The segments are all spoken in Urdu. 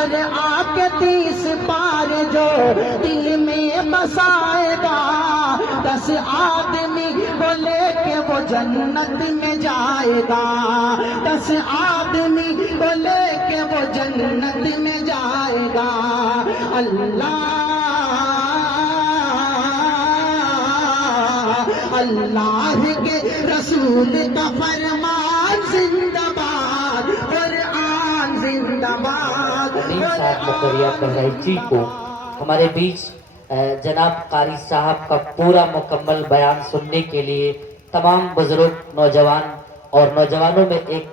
اور آ کے 30 پار جو دل میں بسائے گا، 10 آدمی کو لے کے وہ جنت میں جائے گا، 10 آدمی کو لے کے وہ جنت میں جائے گا۔ اللہ کے رسول کا فرمان زندہ باد، قرآن زندہ باد۔ امین صاحب مکریہ بہرائچی کو ہمارے بیچ جناب قاری صاحب کا پورا مکمل بیان سننے کے لیے تمام بزرگ نوجوان اور نوجوانوں میں ایک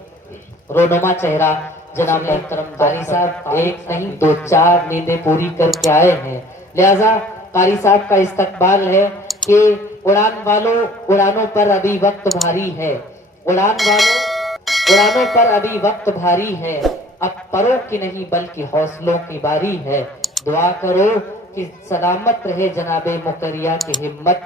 رونما چہرہ جناب محترم قاری صاحب ایک نہیں 2 4 نیندیں پوری کر کے آئے ہیں، لہذا قاری صاحب کا استقبال ہے کہ اڑان والوں اڑانوں پر ابھی وقت بھاری ہے، اڑان والوں اڑانوں پر ابھی وقت بھاری ہے، اب پروں کی نہیں بلکہ حوصلوں کی باری ہے، دعا کرو کہ سلامت رہے جناب مکریہ کی ہمت،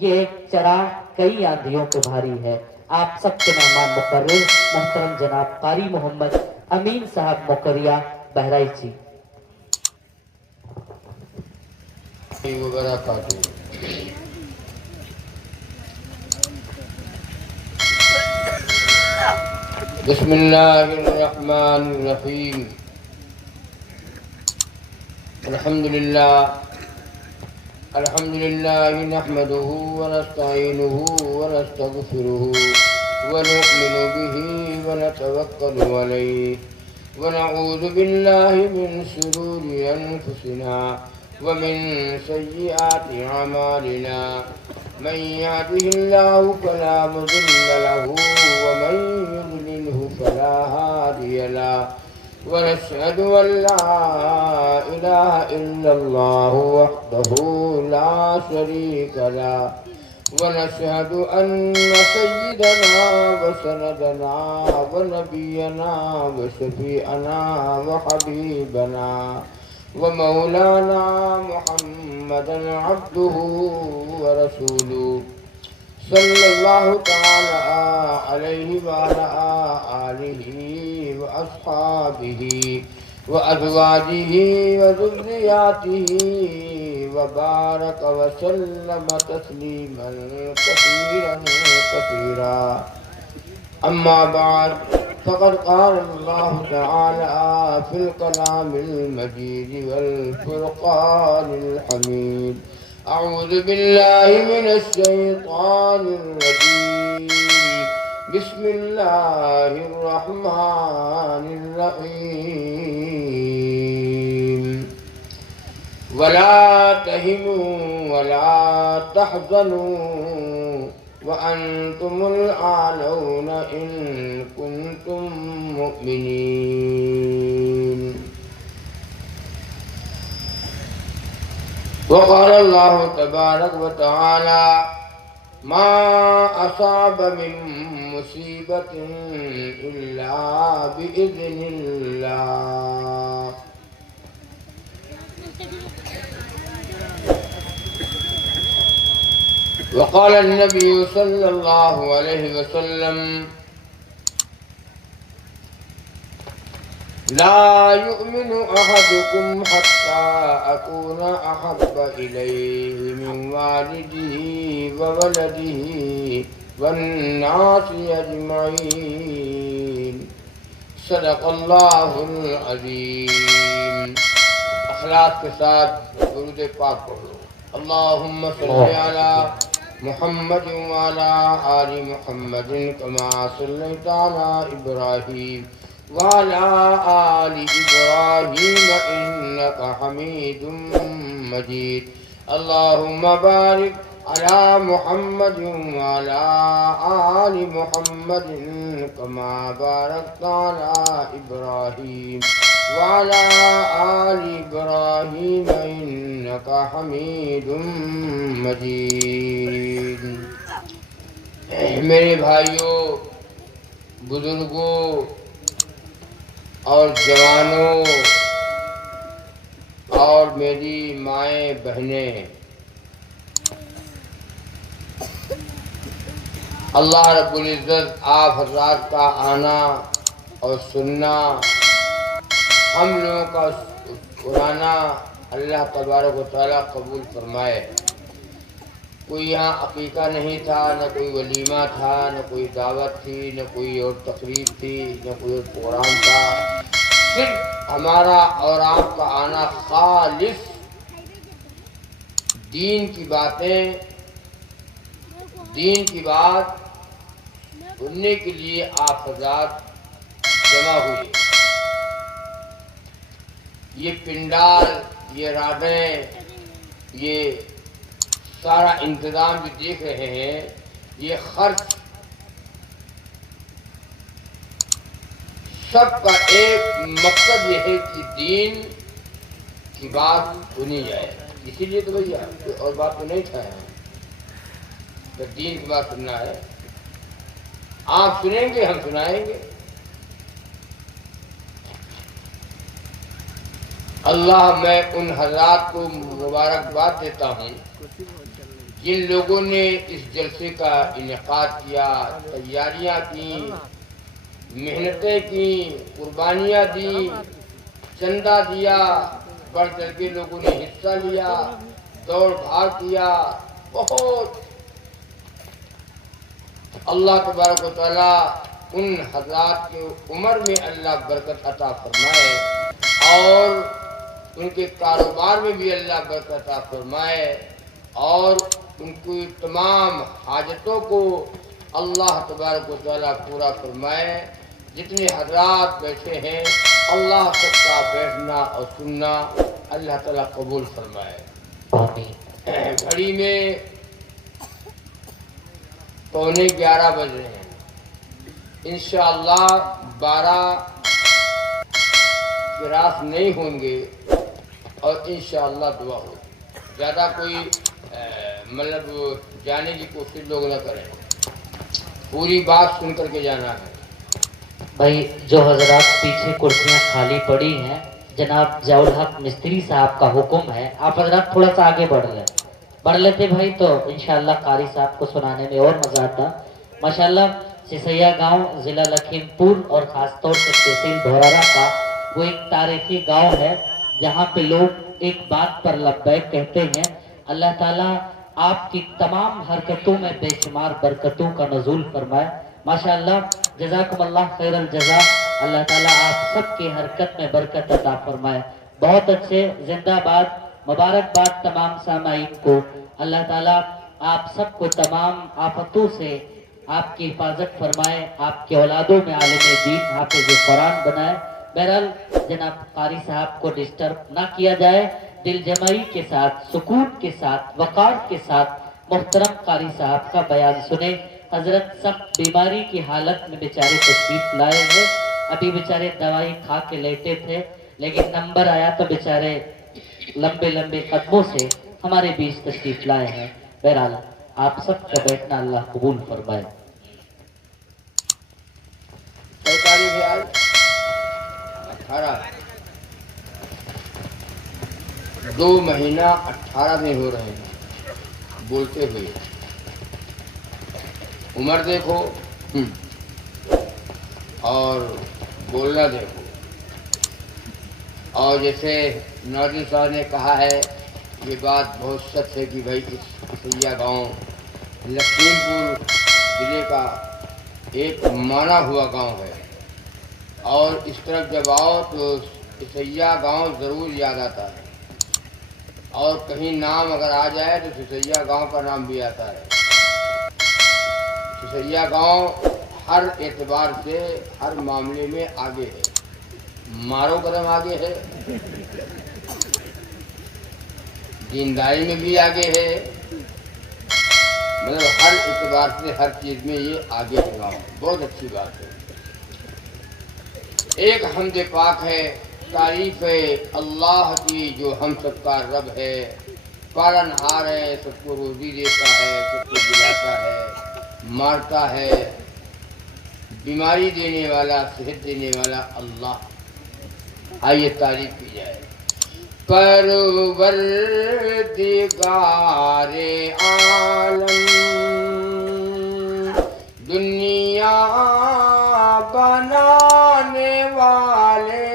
یہ ایک چراغ کئی آندھیوں پہ بھاری ہے۔ آپ سب کے مہمان مقرر محترم جناب قاری محمد امین صاحب مکریہ بہرائچی۔ بسم اللہ الرحمن الرحیم، الحمدللہ نحمده ونستعینه ونستغفره ونؤمن به ونتوکل علیہ ونعوذ باللہ من شرور انفسنا ومن سیئات اعمالنا، من يهده الله فلا مضل له ومن يضلله فلا هادي له، ونشهد أن لا إله إلا الله وحده لا شريك له، ونشهد أن سيدنا وسندنا ونبينا وشفيعنا وحبيبنا ومولانا محمدا عبده ورسوله صلی اللہ تعالی علیہ وعلى آلہ واصحابہ وازواجہ وذریاتہ وبارک وسلم تسلیما کثیرا کثیرا، اما بعد فقد قال اللہ تعالی فی الکلام المجید والفرقان الحمید، اعوذ باللہ من الشیطان الرجیم، بسم اللہ الرحمن الرحیم، ولا تہنوا ولا تحزنوا وانتم الاعلون ان کنتم مؤمنین۔ وقال الله تبارك وتعالى ما أصاب من مصيبة إلا بإذن الله، وقال النبي صلى الله عليه وسلم لا يؤمن أحدكم حتى أكون أحب إليه من والده وولده والناس أجمعين، صدق اللہ العظیم۔ اخلاص کے ساتھ درود پاک پڑھو۔ اللہم صلی علی محمد وعلی آل محمد کما صلیت علی ابراہیم وعلى آل إبراهيم إنك حميد مجيد، اللهم بارك على محمد وعلى آل محمد كما باركت على إبراهيم وعلى آل إبراهيم إنك حميد مجيد۔ میرے بھائیوں، بزرگوں اور جوانوں اور میری مائیں بہنیں، اللہ رب العزت آپ حضرات کا آنا اور سننا ہم لوگوں کا قرآنہ اللہ تبارک و تعالیٰ قبول فرمائے۔ کوئی یہاں عقیقہ نہیں تھا، نہ کوئی ولیمہ تھا، نہ کوئی دعوت تھی، نہ کوئی اور تقریب تھی، نہ کوئی اور پروگرام تھا، صرف ہمارا اور آپ کا آنا خالص دین کی باتیں، دین کی بات سننے کے لیے آپ حضرات جمع ہوئے۔ یہ پنڈال، یہ راڈیں، یہ سارا انتظام جو دیکھ رہے ہیں، یہ خرچ سب کا ایک مقصد یہ ہے کہ دین کی بات سنی جائے۔ اسی لیے تو بھیا کوئی اور بات تو نہیں تھا، دین کی بات سننا ہے، آپ سنیں گے ہم سنائیں گے۔ اللہ، میں ان حضرات کو مبارکباد دیتا ہوں جن لوگوں نے اس جلسے کا انعقاد کیا، تیاریاں کی، محنتیں کی، قربانیاں دی، چندہ دیا، بڑھ چڑھ کے لوگوں نے حصہ لیا، دوڑ بھاگ کیا، بہت۔ اللہ تبارک و تعالیٰ ان حضرات کے عمر میں اللہ برکت عطا فرمائے اور ان کے کاروبار میں بھی اللہ برکت عطا فرمائے اور ان کی تمام حاجتوں کو اللہ تبارک و تعالیٰ پورا فرمائے۔ جتنے حضرات بیٹھے ہیں، اللہ سب کا بیٹھنا اور سننا اللہ تعالیٰ قبول فرمائے۔ آمین۔ گھڑی میں 11:15 بج رہے ہیں، انشاءاللہ 12 کے راس نہیں ہوں گے اور انشاءاللہ دعا ہوگی۔ زیادہ کوئی مطلب جانے کی کوشش لوگ نہ کریں، پوری بات سن کر کے جانا ہے۔ بھائی جو حضرات پیچھے کرسیاں خالی پڑی ہیں، جناب ضیاء الحق مستری صاحب کا حکم ہے آپ حضرات تھوڑا سا آگے بڑھ لیتے بھائی، تو انشاءاللہ قاری صاحب کو سنانے میں اور مزہ آتا۔ ماشاءاللہ سسیا گاؤں ضلع لکھیم پور اور خاص طور سے تحصیل دھورارا کا وہ ایک تاریخی گاؤں ہے جہاں پہ لوگ ایک بات پر لبیک کہتے ہیں۔ اللہ تعالیٰ آپ کی تمام حرکتوں میں بے شمار برکتوں کا نزول فرمائے۔ ماشاءاللہ جزاکم اللہ خیر الجزا، اللہ تعالیٰ آپ سب کی حرکت میں برکت عطا فرمائے۔ بہت اچھے، زندہ باد، مبارکباد تمام سامعین کو۔ اللہ تعالیٰ آپ سب کو تمام آفتوں سے آپ کی حفاظت فرمائے، آپ کے اولادوں میں عالم دین حافظ قرآن بنائے۔ بہرحال جناب قاری صاحب کو ڈسٹرب نہ کیا جائے، دل جمعی کے ساتھ، سکون کے ساتھ، وقار کے ساتھ محترم قاری صاحب کا بیان سنیں۔ حضرت سخت بیماری کی حالت میں بیچارے تشریف لائے ہیں، ابھی بیچارے دوائی کھا کے لیٹے تھے، لیکن نمبر آیا تو بیچارے لمبے لمبے قدموں سے ہمارے بیچ تشریف لائے ہیں۔ بہرحال آپ سب کا بیٹھنا اللہ قبول فرمائے۔ 2 مہینہ 18 دن ہو رہے ہیں بولتے ہوئے، عمر دیکھو اور بولنا دیکھو۔ اور جیسے ناظرین صاحب نے کہا ہے، یہ بات بہت سچ ہے کہ بھائی سسیا گاؤں لکھیم پور ضلع کا ایک مانا ہوا گاؤں ہے، اور اس طرف جب آؤ تو سسیا گاؤں ضرور یاد آتا ہے، اور کہیں نام اگر آ جائے تو سسیا گاؤں کا نام بھی آتا ہے۔ سسیا گاؤں ہر اعتبار سے ہر معاملے میں آگے ہے، مارو قدم آگے ہے، دینداری میں بھی آگے ہے، مطلب ہر اعتبار سے ہر چیز میں یہ آگے ہے گاؤں۔ بہت اچھی بات ہے۔ ایک حمد پاک ہے، تعریف ہے اللہ کی جو ہم سب کا رب ہے، پالن ہار ہے، سب کو روزی دیتا ہے، سب کو دلاتا ہے، مارتا ہے، بیماری دینے والا، صحت دینے والا اللہ۔ آئیے تعریف کی جائے۔ پروردگار عالم دنیا بنانے والے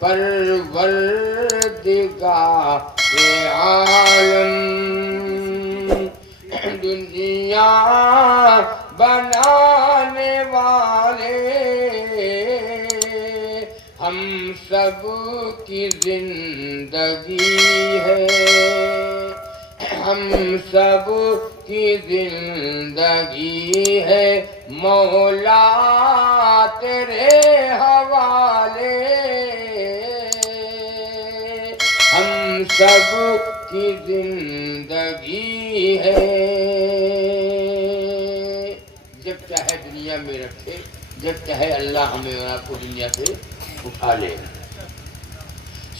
پروردگار عالم، دنیا بنانے والے، ہم سب کی زندگی ہے، ہم سب کی زندگی ہے مولا تیرے حوالے، ہم سب کی زندگی ہے۔ جب چاہے دنیا میں رکھے، جب چاہے اللہ ہمیں اور آپ کو دنیا سے اٹھا لے۔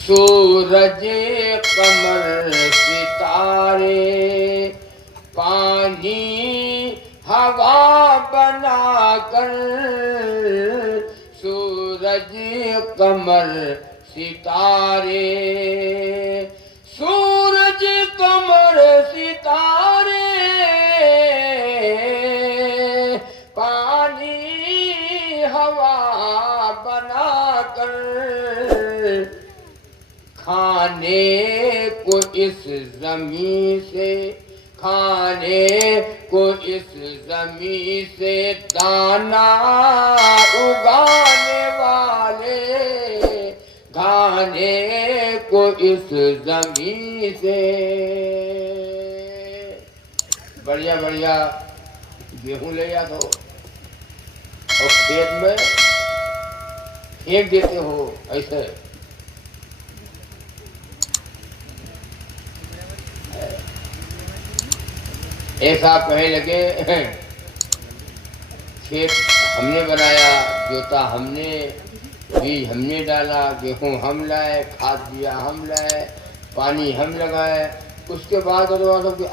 سورج قمر ستارے پانی ہوا بنا کر، سورج قمر ستارے، سورج قمر ستارے پانی ہوا بنا کر، کھانے کو اس زمین سے، کھانے کو اس زمین سے دانا اگانے والے، کھانے کو اس زمین سے بڑھیا بڑھیا گیہوں لے جاتے ہو اور کھیت میں پھینک دیتے ہو ایسے، ایسا کہنے لگے کھیت ہم نے بنایا، جوتا ہم نے، بیج ہم نے ڈالا، گیہوں ہم لائے، کھاد دیا ہم لائے، پانی ہم لگائے، اس کے بعد اللہ نے دیا،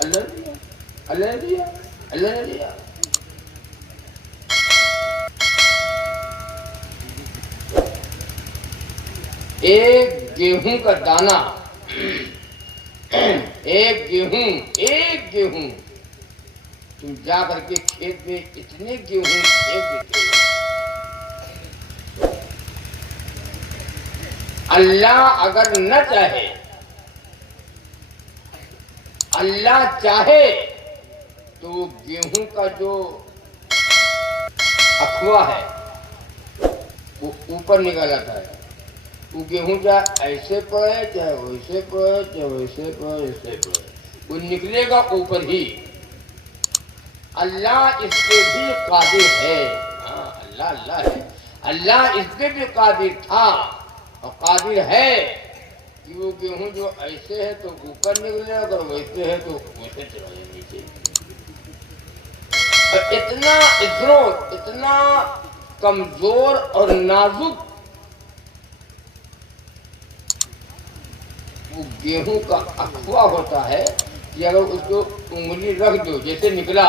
اللہ نے دیا، اللہ نے دیا۔ ایک گیہوں کا دانہ، ایک گیہوں تم جا کر کے کھیت میں اتنے گیہوں پھینک دیتے ہو۔ اللہ اگر نہ چاہے، اللہ چاہے تو گیہوں کا جو اخوا ہے وہ اوپر نکل آتا ہے، وہ گیہوں چاہے ایسے پڑے، چاہے ویسے پڑے، چاہے ویسے پڑے، ایسے پڑے، وہ نکلے گا اوپر ہی۔ اللہ اس پہ بھی قادر ہے، ہاں اللہ ہے، اللہ اس پہ بھی قادر تھا اور قادر ہے کہ وہ گیہوں جو ایسے ہے تو اوپر نکلے، اگر ویسے ہے تو ویسے چلا جائے نیچے۔ اور اتنا کمزور اور نازک وہ گیہوں کا اخوا ہوتا ہے کہ اگر اس کو انگلی رکھ دو، جیسے نکلا،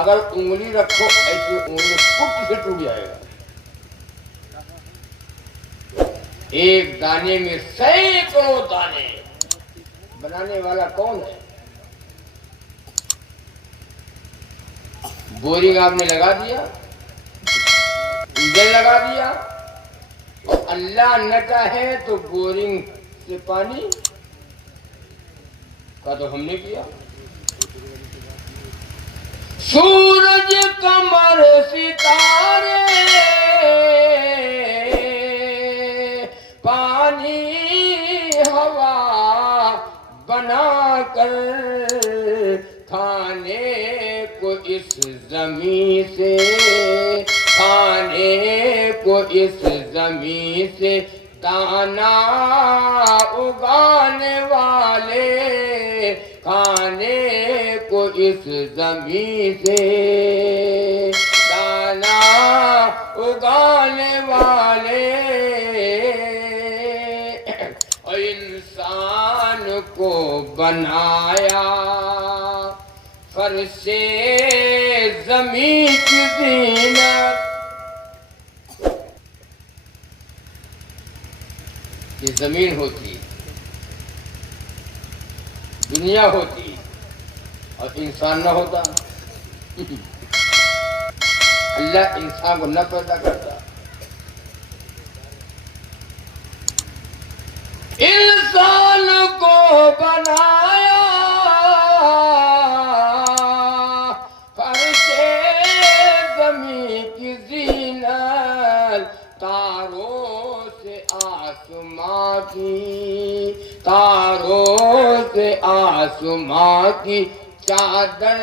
اگر انگلی رکھو ایسے انگلی پٹ سے ٹوٹ جائے گا۔ ایک دانے میں سینکڑوں دانے، بنانے والا کون ہے؟ بورنگ آپ نے لگا دیا، انجن لگا دیا، اور اللہ نہ چاہے تو بورنگ سے پانی کا تو ہم نے کیا۔ سورج قمر ستارے پانی ہوا بنا کر، کھانے کو اس زمین سے، کھانے کو اس زمین سے دانا اگانے والے، کھانے کو اس زمین سے دانا اگانے والے، اور انسان کو بنایا فرش زمین کی زینت۔ یہ زمین ہوتی، دنیا ہوتی، اور انسان نہ ہوتا، اللہ انسان کو نہ پیدا کرتا، تاروں سے آسماں کی، تاروں سے آسماں کی چادر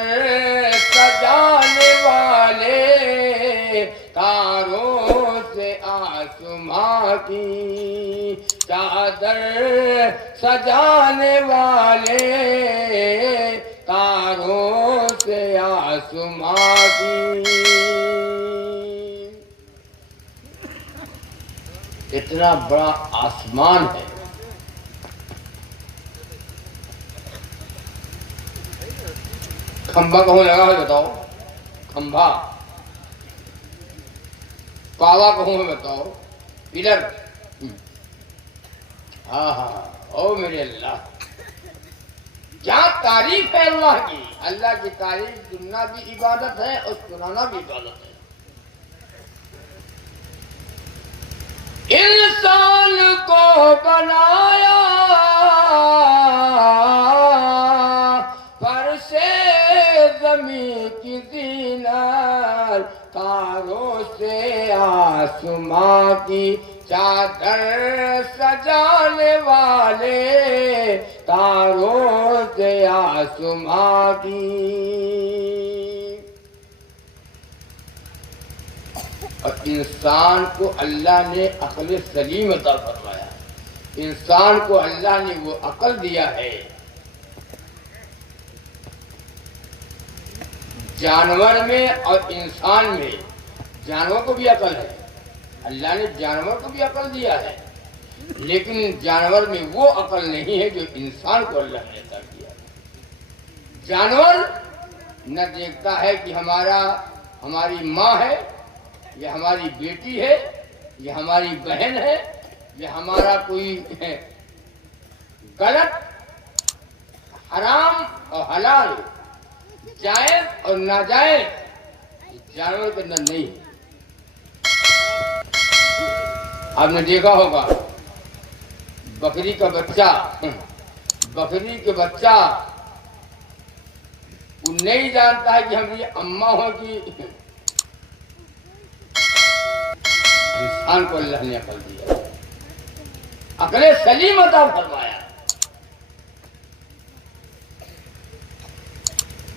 سجانے والے، تاروں سے آسماں کی چادر سجانے والے، تاروں سے آسماں کی۔ اتنا بڑا آسمان ہے، کھمبا کہوں لگا ہے بتاؤ؟ کھمبا پاوا کہوں ہے بتاؤ؟ پلر۔ ہاں ہاں او میرے اللہ، کیا تعریف ہے اللہ کی! اللہ کی تعریف سننا بھی عبادت ہے اور سنانا بھی عبادت ہے۔ انسان کو بنایا فرش زمین کی زینت، تاروں سے آسماں کی چادر سجانے والے، تاروں سے آسماں کی۔ اور انسان کو اللہ نے عقل سلیم عطا فرمایا، انسان کو اللہ نے وہ عقل دیا ہے۔ جانور میں اور انسان میں، جانور کو بھی عقل ہے، اللہ نے جانور کو بھی عقل دیا ہے، لیکن جانور میں وہ عقل نہیں ہے جو انسان کو اللہ نے عطا کیا ہے۔ جانور نہ دیکھتا ہے کہ ہماری ماں ہے، یہ ہماری بیٹی ہے، یہ ہماری بہن ہے، یہ ہمارا کوئی غلط، حرام اور حلال، جائز اور ناجائز جانور کے اندر نہیں ہے۔ آپ نے دیکھا ہوگا بکری کا بچہ، بکری کے بچہ وہ نہیں جانتا ہے کہ ہم یہ اماں ہوں کہ انسان کو اللہ نے عقل دیا، عقل سلیم عطا فرمایا۔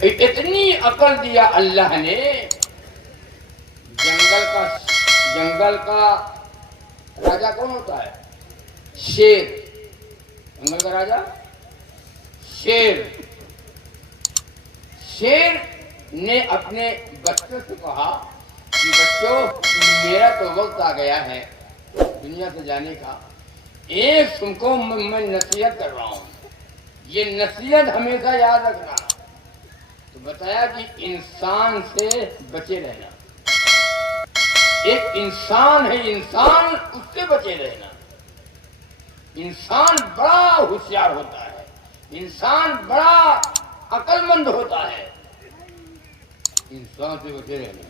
اتنی عقل دیا اللہ نے، جنگل کا راجا کون ہوتا ہے؟ شیر۔ جنگل کا راجا شیر۔ شیر نے اپنے بچوں سے کہا کہ بچوں، میرا تو وقت آ گیا ہے دنیا سے جانے کا، ایک تم کو میں نصیحت کر رہا ہوں، یہ نصیحت ہمیشہ یاد رکھنا۔ تو بتایا کہ انسان سے بچے رہنا، ایک انسان ہے، انسان اس سے بچے رہنا۔ انسان بڑا ہوشیار ہوتا ہے، انسان بڑا عقل مند ہوتا ہے، انسان سے بچے رہنا۔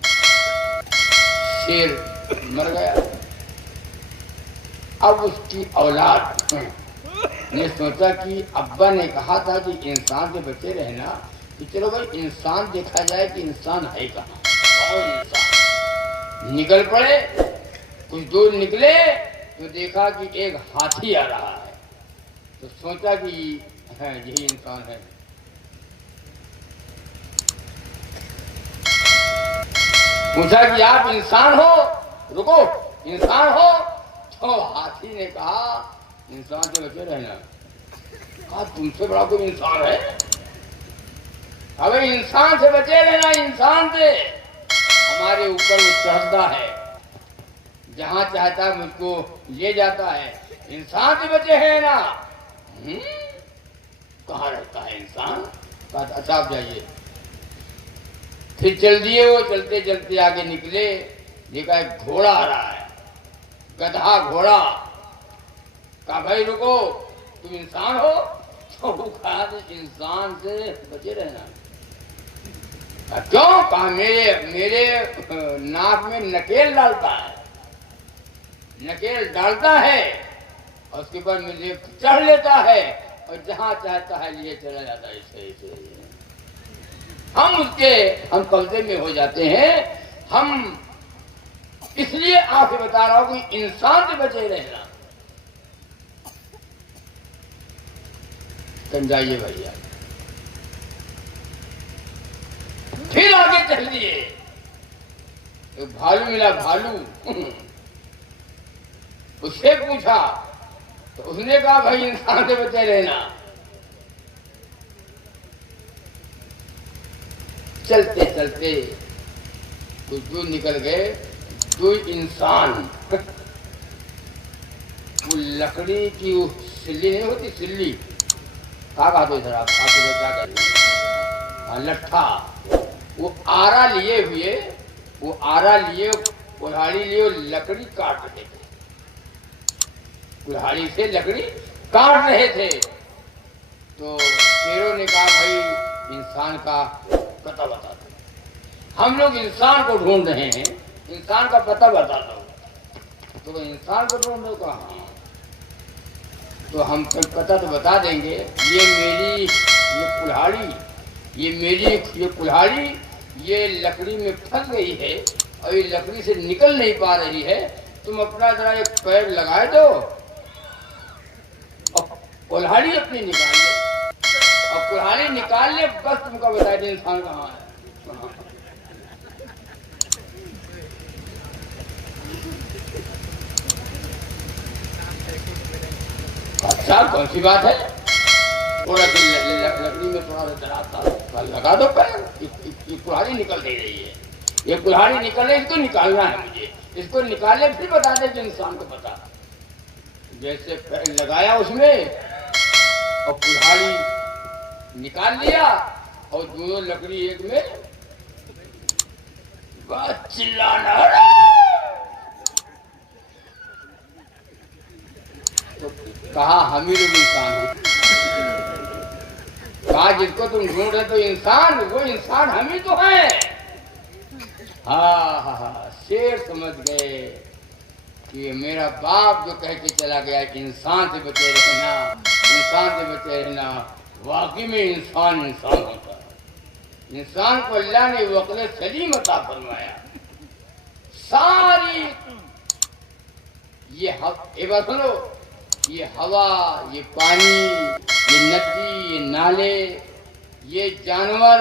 شیر مر گیا، اب اس کی اولاد نے سوچا کہ ابا نے کہا تھا کہ انسان سے بچے رہنا، کہ چلو بھائی انسان دیکھا جائے کہ انسان ہے کہاں، کون انسان۔ نکل پڑے، کچھ دور نکلے تو دیکھا کہ ایک ہاتھی آ رہا ہے، تو سوچا کہ یہی انسان ہے۔ پوچھا کہ آپ انسان ہو؟ رکو، انسان ہو؟ تو ہاتھی نے کہا انسان سے بچے رہنا۔ کہا تم سے بڑا کوئی انسان ہے؟ اب انسان سے بچے رہنا، انسان سے ہمارے اوپر وہ چڑھتا ہے، جہاں چاہتا ہے مجھ کو لے جاتا ہے، انسان سے بچے ہیں نا۔ کہاں رہتا ہے انسان؟ کہا اچھا آپ جائیے۔ پھر چل دیے، وہ چلتے چلتے آگے نکلے، دیکھا ایک گھوڑا آ رہا ہے، گدھا گھوڑا۔ کہا بھائی رکو، تم انسان ہو؟ تو وہ کہا انسان سے بچے رہنا۔ کیوں؟ کہا میرے ناک میں نکیل ڈالتا ہے، نکیل ڈالتا ہے، اور اس کے بعد مجھے چڑھ لیتا ہے، اور جہاں چاہتا ہے لیے چلا جاتا ہے۔ اسے ہم قبضے میں ہو جاتے ہیں، ہم اس لیے آپ سے بتا رہا ہوں کہ انسان سے بچے رہنا. سمجھائیے بھیا. پھر آگے چل دیے. ایک بھالو ملا, بھالو. اس سے پوچھا تو اس نے کہا بھائی انسان سے بچے رہنا. چلتے چلتے کچھ دور نکل گئے. دو انسان وہ لکڑی کی وہ سلی نہیں ہوتی, سلی کہا کہا تو ادھر آپ کیا کہتے ہیں, لٹھا, وہ آرا لیے ہوئے, وہ آرا لیے, کلہاڑی لیے, لکڑی کاٹ رہے تھے. کلہاڑی سے لکڑی کاٹ رہے تھے. تو شیروں نے کہا بھائی انسان کا پتہ بتا دو. ہم لوگ انسان کو ڈھونڈ رہے ہیں, انسان کا پتہ بتا دو. تو انسان کو ڈھونڈو کہاں, تو ہم پتہ تو بتا دیں گے. یہ میری یہ کلہاڑی, یہ کلہاڑی یہ لکڑی میں پھنس گئی ہے اور یہ لکڑی سے نکل نہیں پا رہی ہے. تم اپنا ذرا ایک پیر لگائے دو اور کلہاڑی اپنی نکال لے, اور کلہاڑی نکال لے, بس تم کو بتا دیں انسان کہاں ہے. اچھا کون سی بات ہے, تھوڑا لکڑی میں تھوڑا دراز لگا دو پیر. یہ کلہاڑی نکل نہیں رہی ہے, یہ کلہاڑی نکل رہی ہے, اس کو نکالنا ہے مجھے. اس کو نکالے پھر بتا دے کہ انسان کو بتا. جیسے پیر لگایا اس میں اور کلہاڑی نکال لیا اور دونوں لکڑی ایک میں, بس چلانا. تو کہا ہم ہی لوگ انسان ہیں. کہا جس کو تم ڈھونڈ رہے تو انسان, وہ انسان ہم ہی تو ہیں. ہاں ہاں, شیر سمجھ گئے کہ میرا باپ جو کہہ کے چلا گیا کہ انسان سے بچے رہنا, انسان سے بچے رہنا, واقعی میں انسان انسان ہوتا ہے. انسان کو اللہ نے عقل سلیم عطا فرمایا. ساری یہ بات سنو, یہ ہوا, یہ پانی, یہ ندی, یہ نالے, یہ جانور,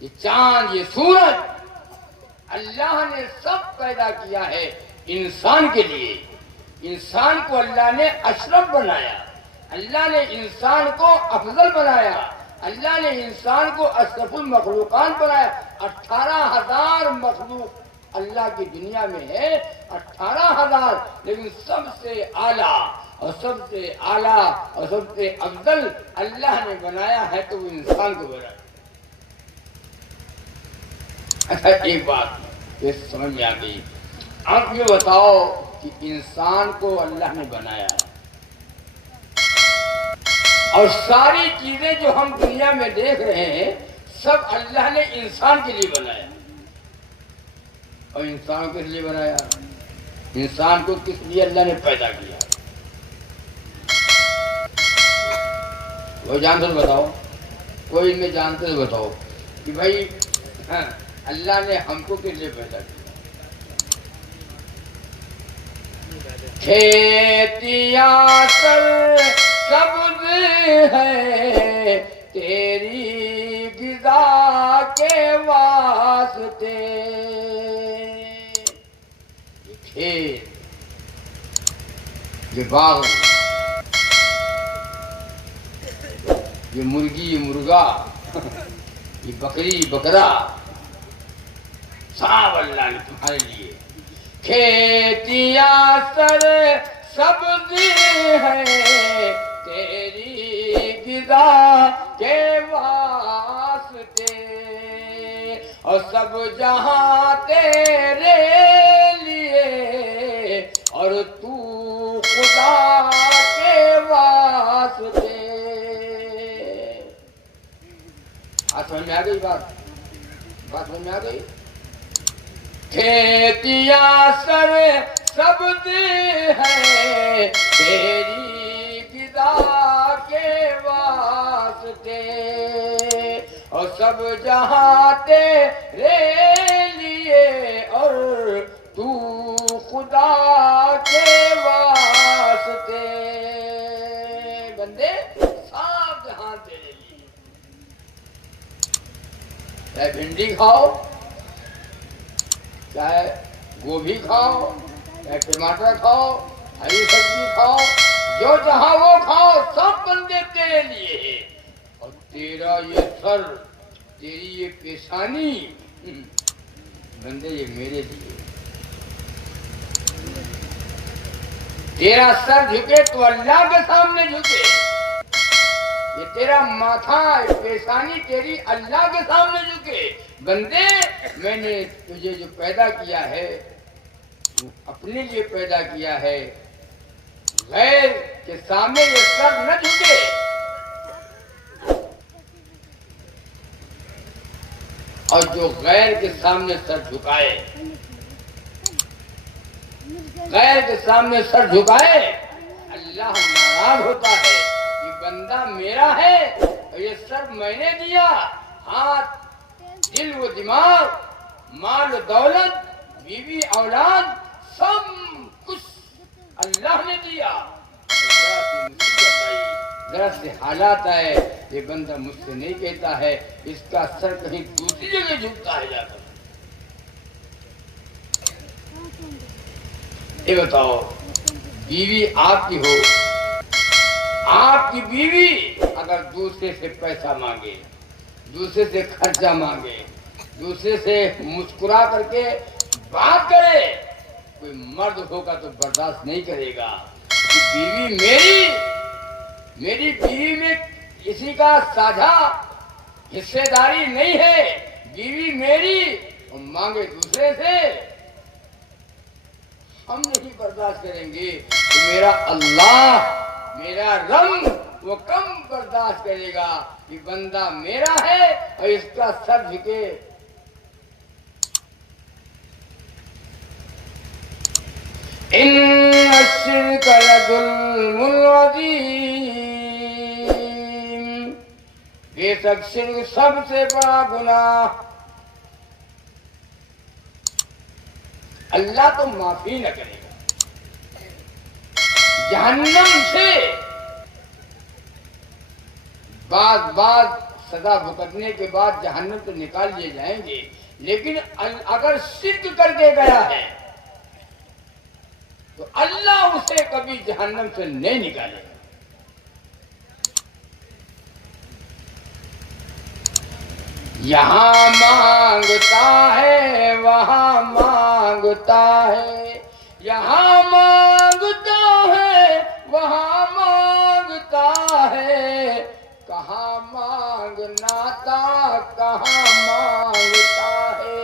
یہ چاند, یہ سورج, اللہ نے سب پیدا کیا ہے انسان کے لیے. انسان کو اللہ نے اشرف بنایا, اللہ نے انسان کو افضل بنایا, اللہ نے انسان کو اشرف المخلوقات بنایا. 18,000 مخلوق اللہ کی دنیا میں ہے, 18,000, لیکن سب سے اعلیٰ اور سب سے اعلیٰ اور سب سے افضل اللہ نے بنایا ہے تو وہ انسان کو بنایا. اچھا ایک بات یہ سمجھ میں آ گئی. آپ یہ بتاؤ کہ انسان کو اللہ نے بنایا اور ساری چیزیں جو ہم دنیا میں دیکھ رہے ہیں سب اللہ نے انسان کے لیے بنایا. اور انسان کو کس لیے بنایا, انسان کو کس لیے اللہ نے پیدا کیا, وہ جانتے تو بتاؤ, کوئی ان میں جانتے تو بتاؤ کہ بھائی اللہ نے ہم کو کس لیے پیدا کیا. کھیتیاں سر سبز ہے تیری غذا کے واسطے. یہ کھیت, یہ باغ, یہ مرغی, یہ مرغا, یہ بکری, بکرا, سب اللہ نے تمہارے لیے. کھیتیاں سر سبزی ہے تیری غذا کے واسطے, اور سب جہاں تیرے لیے, اور تو خدا کے واسطے. آج سمجھ میں آ گئی بات سمجھ میں آ گئی. کھیتیاں سر سبزی ہے تیری غذا کے واسطے, اور سب جہاں تیرے لیے, اور خدا کے واسطے بندے صاف جہاں تیرے لیے، چاہے بھنڈی کھاؤ، چاہے گوبھی کھاؤ، چاہے ٹماٹر کھاؤ، ہری سبزی کھاؤ، جو جہاں وہ کھاؤ، سب بندے تیرے لیے ہے۔ اور تیرا یہ سر، تیری یہ پیشانی، بندے یہ میرے لیے۔ تیرا سر جھکے تو اللہ کے سامنے جھکے، یہ تیرا ماتھا پیشانی تیری اللہ کے سامنے جھکے۔ بندے میں نے تجھے جو پیدا کیا ہے اپنے لیے پیدا کیا ہے، غیر کے سامنے یہ سر نہ جھکے۔ اور جو غیر کے سامنے سر جھکائے، غیر کے سامنے سر جھکائے، اللہ ناراض ہوتا ہے کہ بندہ میرا ہے اور یہ سر میں نے دیا۔ ہاتھ، دل و دماغ، مال و دولت، بیوی اولاد، سب کچھ اللہ نے دیا۔ ذرا سی مصیبت آئی، ذرا سے حالات آئے، یہ بندہ مجھ سے نہیں کہتا ہے، اس کا سر کہیں دوسری جگہ جھکتا ہے جا کر۔ یہ بتاؤ، بیوی آپ کی ہو، آپ کی بیوی اگر دوسرے سے پیسہ مانگے، دوسرے سے خرچہ مانگے، دوسرے سے مسکرا کر کے بات کرے، کوئی مرد ہوگا تو برداشت نہیں کرے گا کہ بیوی میری بیوی میں کسی کا ساجھا حصے داری نہیں ہے، بیوی میری اور مانگے دوسرے سے، ہم نہیں برداشت کریں گے کہ میرا اللہ، میرا رب وہ کم برداشت کرے گا کہ بندہ میرا ہے اور اس کا سر جھکے۔ ان الشرک لظلم عظیم، بے شک شرک سب سے بڑا گناہ۔ اللہ تو معافی نہ کرے گا، جہنم سے بعض سزا بھگتنے کے بعد جہنم سے نکال لیے جائیں گے، لیکن اگر شرک کر کے گیا ہے تو اللہ اسے کبھی جہنم سے نہیں نکالے گا۔ یہاں مانگتا ہے وہاں مانگتا ہے، یہاں مانگتا ہے وہاں مانگتا ہے، کہاں مانگنا تھا کہاں مانگتا ہے۔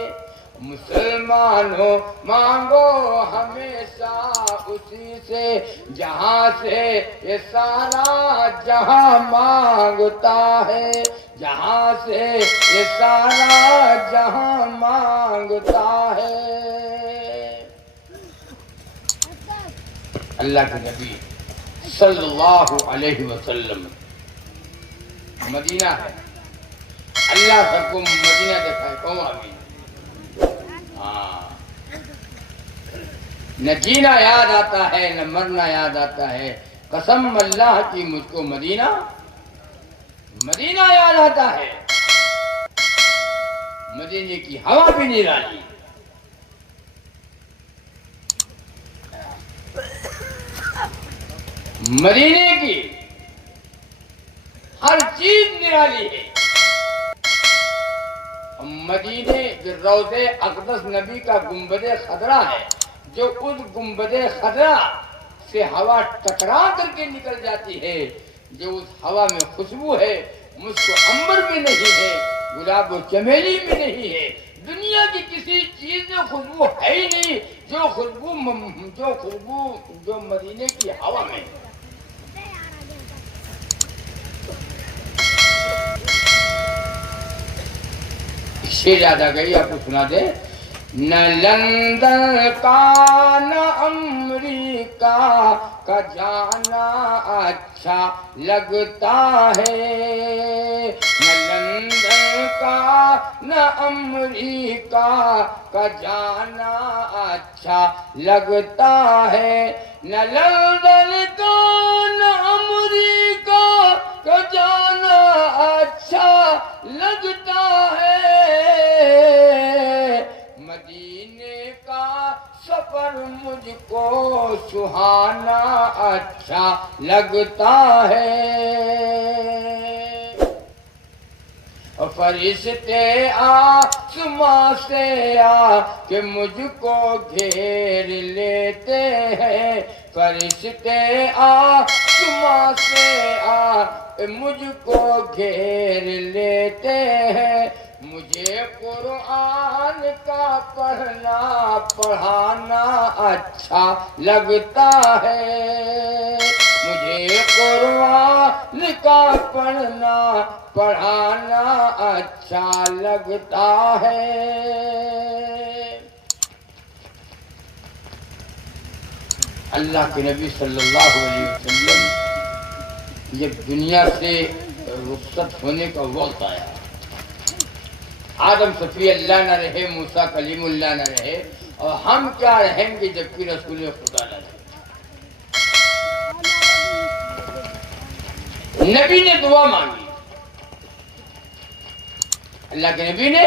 مسلمانوں مانگو ہمیشہ اسی سے جہاں سے یہ سارا جہاں مانگتا ہے، جہاں سے یہ سارا جہاں مانگتا ہے۔ اللہ کے نبی صلی اللہ علیہ وسلم مدینہ ہے، اللہ سب کو مدینہ دکھائے، کون آمین۔ نہ جینا یاد آتا ہے نہ مرنا یاد آتا ہے، قسم اللہ کی مجھ کو مدینہ یاد آتا ہے۔ مدینے کی ہوا بھی نرالی، مدینے کی ہر چیز نرالی ہے۔ مدینے جو روضہ اقدس نبی کا گنبد خضرا ہے، جو اس گنبد خضرا سے ہوا ٹکرا کر کے نکل جاتی ہے، جو اس ہوا میں خوشبو ہے، مجھ کو عنبر میں نہیں ہے، گلاب و چمیلی میں نہیں ہے، دنیا کی کسی چیز میں خوشبو ہے ہی نہیں جو خوشبو جو مدینے کی ہوا میں ہے۔ شعر یاد آ گئی، آپ کو سنا دے۔ نہ لندن کا نہ امریکہ کا جانا اچھا لگتا ہے، نہ لندن کا نہ امریکہ کا جانا اچھا لگتا ہے، نہ لندن کا نہ امریکہ کا جانا اچھا لگتا ہے، مدینے کا سفر مجھ کو سہانا اچھا لگتا ہے۔ فرشتے آسماں سے آ کہ مجھ کو گھیر لیتے ہیں، فرشتے آسماں سے آ کہ مجھ کو گھیر لیتے ہیں، مجھے قرآن کا پڑھنا پڑھانا اچھا لگتا ہے، مجھے قرآن کا پڑھنا پڑھانا اچھا لگتا ہے۔ اللہ کے نبی صلی اللہ علیہ وسلم جب دنیا سے رخصت ہونے کا وقت آیا، آدم صفی اللہ نہ رہے، موسیٰ کلیم اللہ نہ رہے، اور ہم کیا رہیں گے جبکہ رسول خدا نہ رہے۔ نبی نے دعا مانگی، اللہ کے نبی نے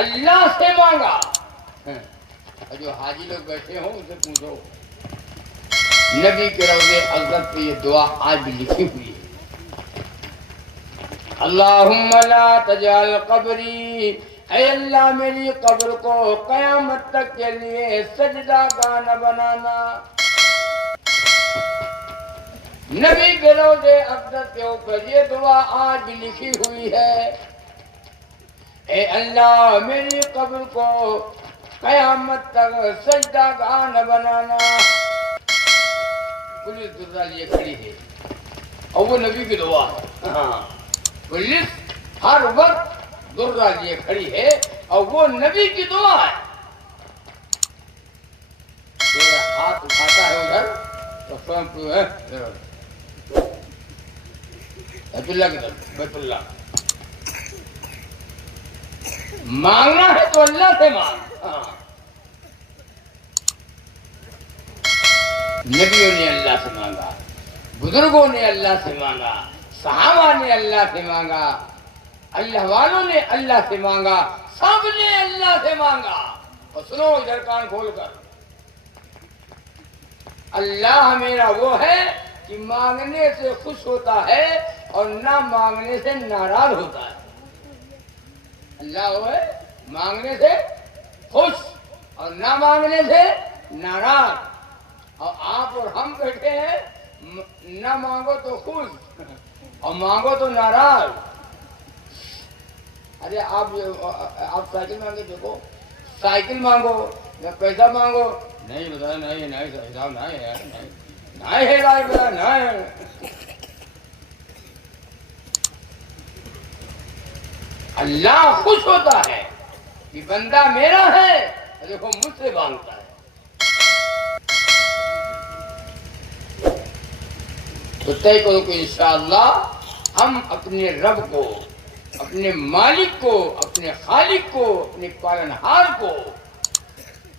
اللہ سے مانگا۔ جو حاجی لوگ بیٹھے ہوں ان سے پوچھو، نبی کے روضے حضرت پہ یہ دعا آج بھی لکھی ہوئی ہے، اللہم لا تجعل قبری، اے اللہ میری قبر کو قیامت تک کے لیے سجدہ گاہ نہ بنانا۔ نبی کے روضے اقدس کے اوپر یہ دعا آج بھی لکھی ہوئی ہے، اے اللہ میری قبر کو قیامت تک سجدہ گاہ نہ بنانا۔ پولیس درہ لیے کھڑی ہے اور وہ نبی کی دعا ہے، ہاں پولیس ہر وقت درہ لیے کھڑی ہے اور وہ نبی کی دعا ہے۔ ہاتھ اٹھاتا ہے ادھر تو سوئم کو ہے بیت اللہ کی طرف، بیت اللہ مانگنا ہے تو اللہ سے مانگ۔ ہاں نبیوں نے اللہ سے مانگا، بزرگوں نے اللہ سے مانگا، صحابہ نے اللہ سے مانگا، اللہ والوں نے اللہ سے مانگا، سب نے اللہ سے مانگا۔ اور سنو ادھر کان کھول کر، اللہ میرا وہ ہے کہ مانگنے سے خوش ہوتا ہے اور نہ مانگنے سے ناراض ہوتا ہے۔ اللہ وہ ہے مانگنے سے خوش اور نہ مانگنے سے ناراض۔ اور آپ اور ہم بیٹھے ہیں، نہ مانگو تو خوش اور مانگو تو ناراض۔ ارے آپ سائیکل مانگے دیکھو، سائیکل مانگو یا پیسہ مانگو، نہیں بتا نہیں صاحب نہیں ہے، نہیں ہے رائے بتا نہیں۔ اللہ خوش ہوتا ہے کہ بندہ میرا ہے، دیکھو مجھ سے مانگتا ہے۔ تو طے کرو کہ انشاءاللہ ہم اپنے رب کو، اپنے مالک کو، اپنے خالق کو، اپنے پالنہار کو،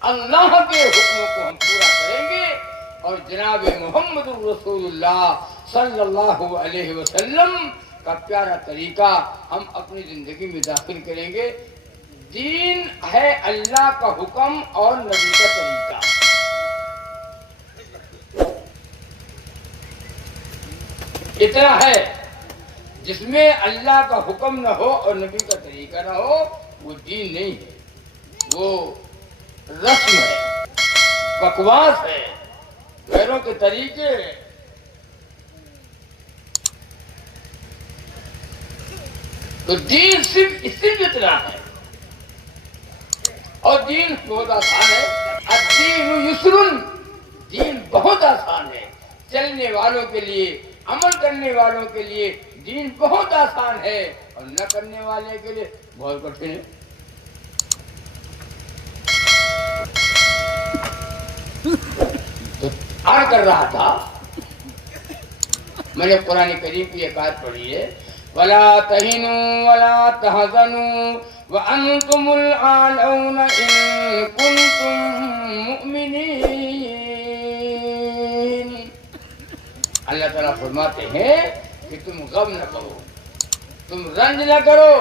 اللہ کے حکموں کو ہم پورا کریں گے، اور جناب محمد رسول اللہ صلی اللہ علیہ وسلم کا پیارا طریقہ ہم اپنی زندگی میں داخل کریں گے۔ دین ہے اللہ کا حکم اور نبی کا طریقہ۔ اتنا ہے جس میں اللہ کا حکم نہ ہو اور نبی کا طریقہ نہ ہو، وہ دین نہیں ہے، وہ رسم ہے، بکواس ہے، غیروں کے طریقے ہیں۔ تو دین صرف اتنا ہے، اور دین بہت آسان ہے۔ الدین یسر، دین بہت آسان ہے، چلنے والوں کے لیے، عمل کرنے والوں کے لیے دین بہت آسان ہے، اور نہ کرنے والے کے لیے بہت کٹھن ہے۔ تو عرض کر رہا تھا، میں نے قرآن کریم کی ایک آیت پڑھی ہے، ولا تهنوا ولا تحزنوا وانتم الاعلون ان كنتم مؤمنين. اللہ تعالیٰ فرماتے ہیں کہ تم غم نہ کرو، تم رنج نہ کرو،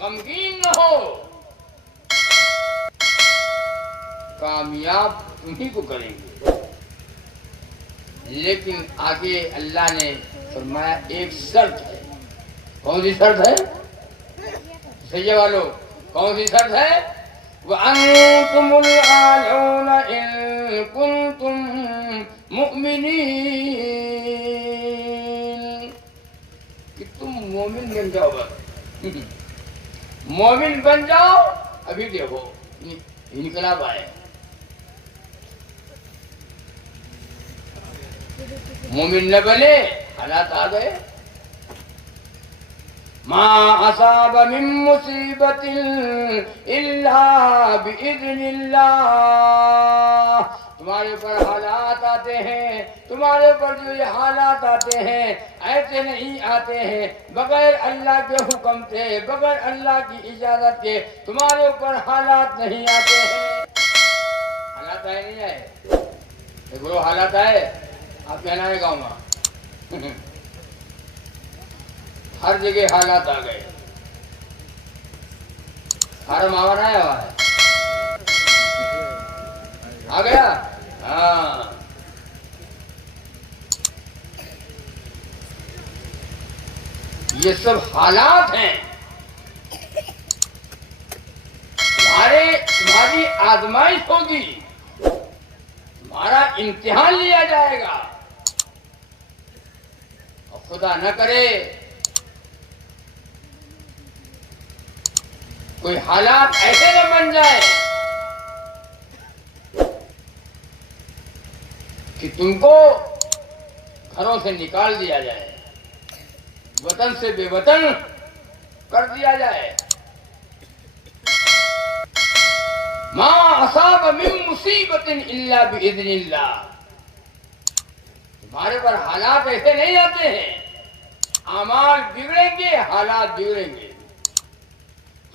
غمگین نہ ہو، کامیاب تمہیں کو کریں گے. لیکن آگے اللہ نے فرمایا ایک شرط ہے. کون سی شرط ہے؟ سیے والو، کون سی شرط ہے؟ وَأَنْتُمُ الْأَعْلَوْنَ إِن كُنتُم مُؤْمِنِينَ. کہ تم مومن بن جاؤ، بس مومن بن جاؤ. ابھی دیکھو انقلاب آئے، مومن نہ بنے حالات آ گئے. ما اصاب من مصیبت الا باذن اللہ. تمہارے اوپر حالات آتے ہیں، تمہارے اوپر جو یہ حالات آتے ہیں ایسے نہیں آتے ہیں بغیر اللہ کے حکم سے، بغیر اللہ کی اجازت کے تمہارے اوپر حالات نہیں آتے ہیں. حالات آئے نہیں آئے؟ بولو حالات آئے. آپ کہنا ہے گاؤں میں ہر جگہ حالات آ گئے. حرم آور آیا ہوا ہے، آ گیا. ہاں یہ سب حالات ہیں. تمہاری آزمائش ہوگی، تمہارا امتحان لیا جائے گا. اور خدا نہ کرے کوئی حالات ایسے نہ بن جائے کہ تم کو گھروں سے نکال دیا جائے، وطن سے بے وطن کر دیا جائے. ما اصاب من مصیبت الا باذن اللہ. تمہارے پر حالات ایسے نہیں آتے ہیں، اعمال بگڑیں گے، حالات بگڑیں گے،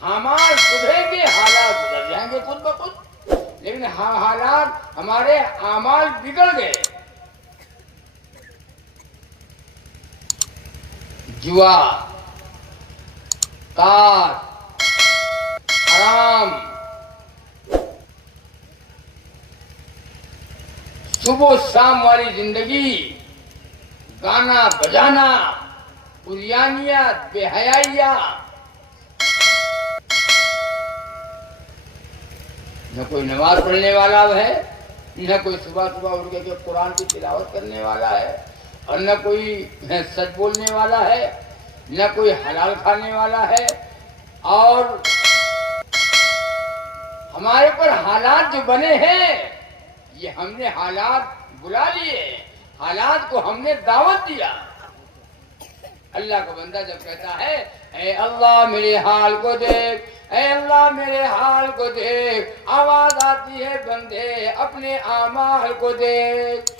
اعمال سدھریں گے، حالات سدھر جائیں گے خود بخود. لیکن حالات ہمارے اعمال بگڑ گئے. جوا، تاش، حرام، صبح شام والی زندگی، گانا بجانا، عریانیت، بے حیائیاں. نہ کوئی نماز پڑھنے والا ہے، نہ کوئی صبح صبح اٹھ کے قرآن کی تلاوت کرنے والا ہے، اور نہ کوئی سچ بولنے والا ہے، نہ کوئی حلال کھانے والا ہے. اور ہمارے پر حالات جو بنے ہیں یہ ہم نے حالات بلا لیے، حالات کو ہم نے دعوت دیا. اللہ کا بندہ جب کہتا ہے اے اللہ میرے حال کو دیکھ، اے اللہ میرے حال کو دیکھ، آواز آتی ہے بندے اپنے اعمال کو دیکھ.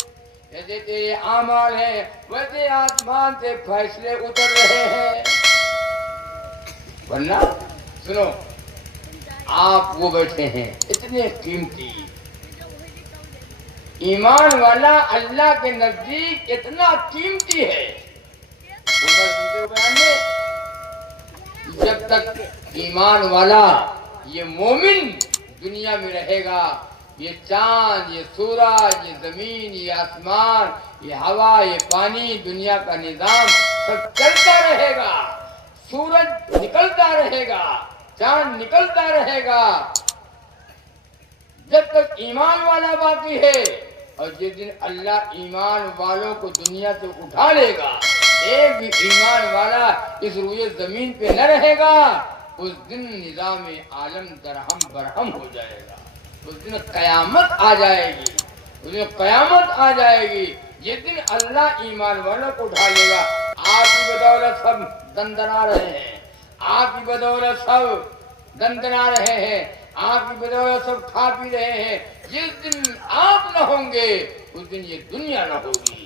جیسے تیرے اعمال ہیں ویسے آسمان سے فیصلے اتر رہے ہیں. ورنہ سنو، آپ وہ بیٹھے ہیں اتنے قیمتی، ایمان والا اللہ کے نزدیک اتنا قیمتی ہے. جب تک ایمان والا یہ مومن دنیا میں رہے گا، یہ چاند، یہ سورج، یہ زمین، یہ آسمان، یہ ہوا، یہ پانی، دنیا کا نظام سب چلتا رہے گا. سورج نکلتا رہے گا، چاند نکلتا رہے گا، جب تک ایمان والا باقی ہے. اور جس دن اللہ ایمان والوں کو دنیا سے اٹھا لے گا، ایک بھی ایمان والا اس روئے زمین پہ نہ رہے گا، اس دن نظام عالم درہم برہم ہو جائے گا. اس دن قیامت آ جائے گی، اس دن قیامت آ جائے گی. جس دن اللہ ایمان والوں کو اٹھا لے گا، آپ کی بدولت سب دندنا رہے ہیں، آپ کی بدولت سب دندنا رہے ہیں، آپ کی بدولت سب کھا پی رہے ہیں. جس دن آپ نہ ہوں گے اس دن یہ دنیا نہ ہوگی،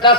10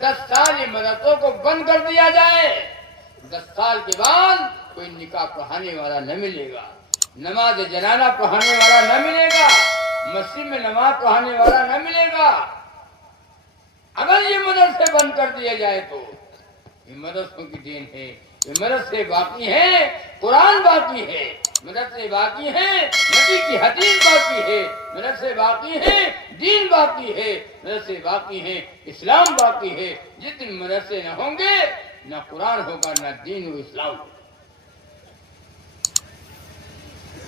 10 سال یہ مدرسوں کو بند کر دیا جائے، 10 سال کے بعد کوئی نکاح پڑھانے والا نہ ملے گا، نماز جنازہ پڑھانے والا نہ ملے گا، مسجد میں نماز پڑھانے والا نہ ملے گا۔ اگر یہ مدرسے بند کر دیے جائے تو یہ مدرسوں کی دین ہے، یہ مدرسے باقی ہیں، قرآن باقی ہے، مدرسے باقی ہیں، نبی کی حدیث باقی ہے، مدرسے باقی ہیں، دین باقی ہے، مدرسے باقی ہیں، اسلام باقی ہے۔ جس دن مدرسے نہ ہوں گے نہ قرآن ہوگا، نہ دین و اسلام ہوگا۔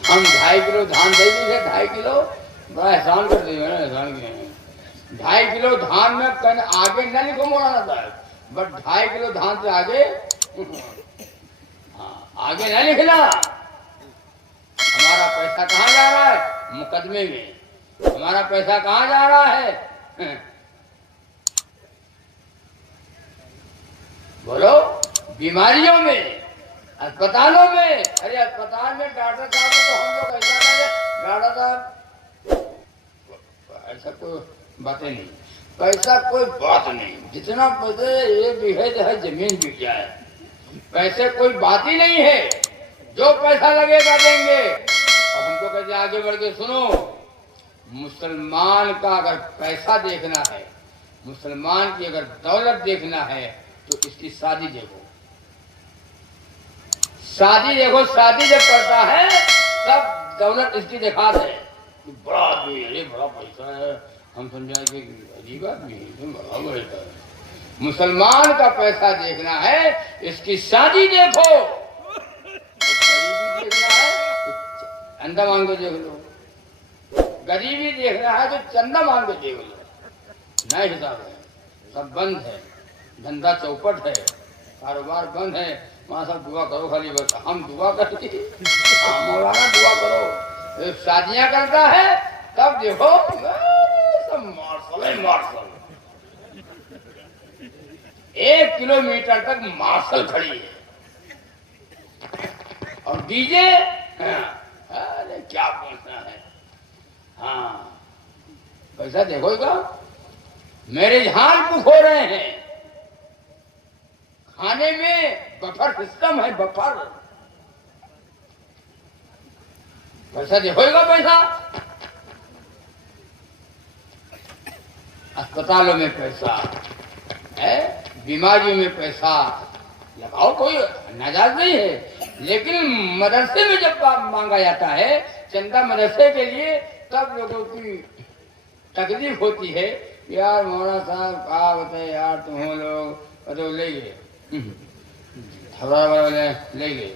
ہم 2.5 کلو دھان دے دیے، 2.5 کلو بڑا احسان کر دیے نا، احسان کیا ہے 2.5 کلو دھان میں آگے نہ لکھو مولانا صاحب، بٹ 2.5 کلو دھان سے آگے آگے نہ لکھنا۔ ہمارا پیسہ کہاں جا رہا ہے؟ مقدمے میں۔ ہمارا پیسہ کہاں جا رہا ہے؟ بولو، بیماریوں میں، اسپتالوں میں۔ ارے اسپتال میں ڈاکٹر صاحب کو تو ہم لوگ ایسا کرے، ڈاکٹر صاحب ایسا کوئی باتیں نہیں، پیسہ کوئی بات نہیں، جتنا پیسے یہ بھی ہے چاہے زمین بک جائے، پیسے کوئی بات ہی نہیں ہے، جو پیسہ لگے گا دیں گے۔ اور ہم کو کہتے آگے بڑھ کے سنو، مسلمان کا اگر پیسہ دیکھنا ہے، مسلمان کی اگر دولت دیکھنا ہے تو اس کی شادی دیکھو، شادی دیکھو، شادی جب کرتا ہے تب دولت اس کی دکھا دے، بڑا آدمی ہے، بڑا پیسہ ہے، ہم سمجھائیں کہ عجیب آدمی ہے، بڑا پیسہ ہے۔ مسلمان کا پیسہ دیکھنا ہے، اس کی شادی دیکھو، غریبی دیکھنا ہے تو چندہ مانگ کے دیکھ لو، غریبی دیکھنا ہے تو چندہ مانگ کے دیکھ لو، نئے حساب ہے، سب بند ہے، دھندا چوپٹ ہے، کاروبار بند ہے۔ وہاں سب دعا کرو، خالی بس ہم دعا کرتے مولانا دعا کرو، شادیاں کرتا ہے تب دیکھو سب مارشل ہے، مارشل 1 کلومیٹر تک مارشل کھڑی ہے، اور ڈی جے ارے کیا پوچھنا ہے۔ ہاں پیسہ دیکھو گا، میرے جہان بک ہو رہے ہیں، کھانے میں بفر سسٹم ہے، بفر۔ پیسہ دیکھو گا، پیسہ اسپتالوں میں پیسہ ہے، بیماریوں میں پیسہ لگاؤ، کوئی ناجائز نہیں ہے، لیکن مدرسے میں جب مانگا جاتا ہے چندہ مدرسے کے لیے تب لوگوں کی تکلیف ہوتی ہے، یار مولانا صاحب کہا بتائے یار تم لوگ تو لے گئے، ہزار والے لے گئے،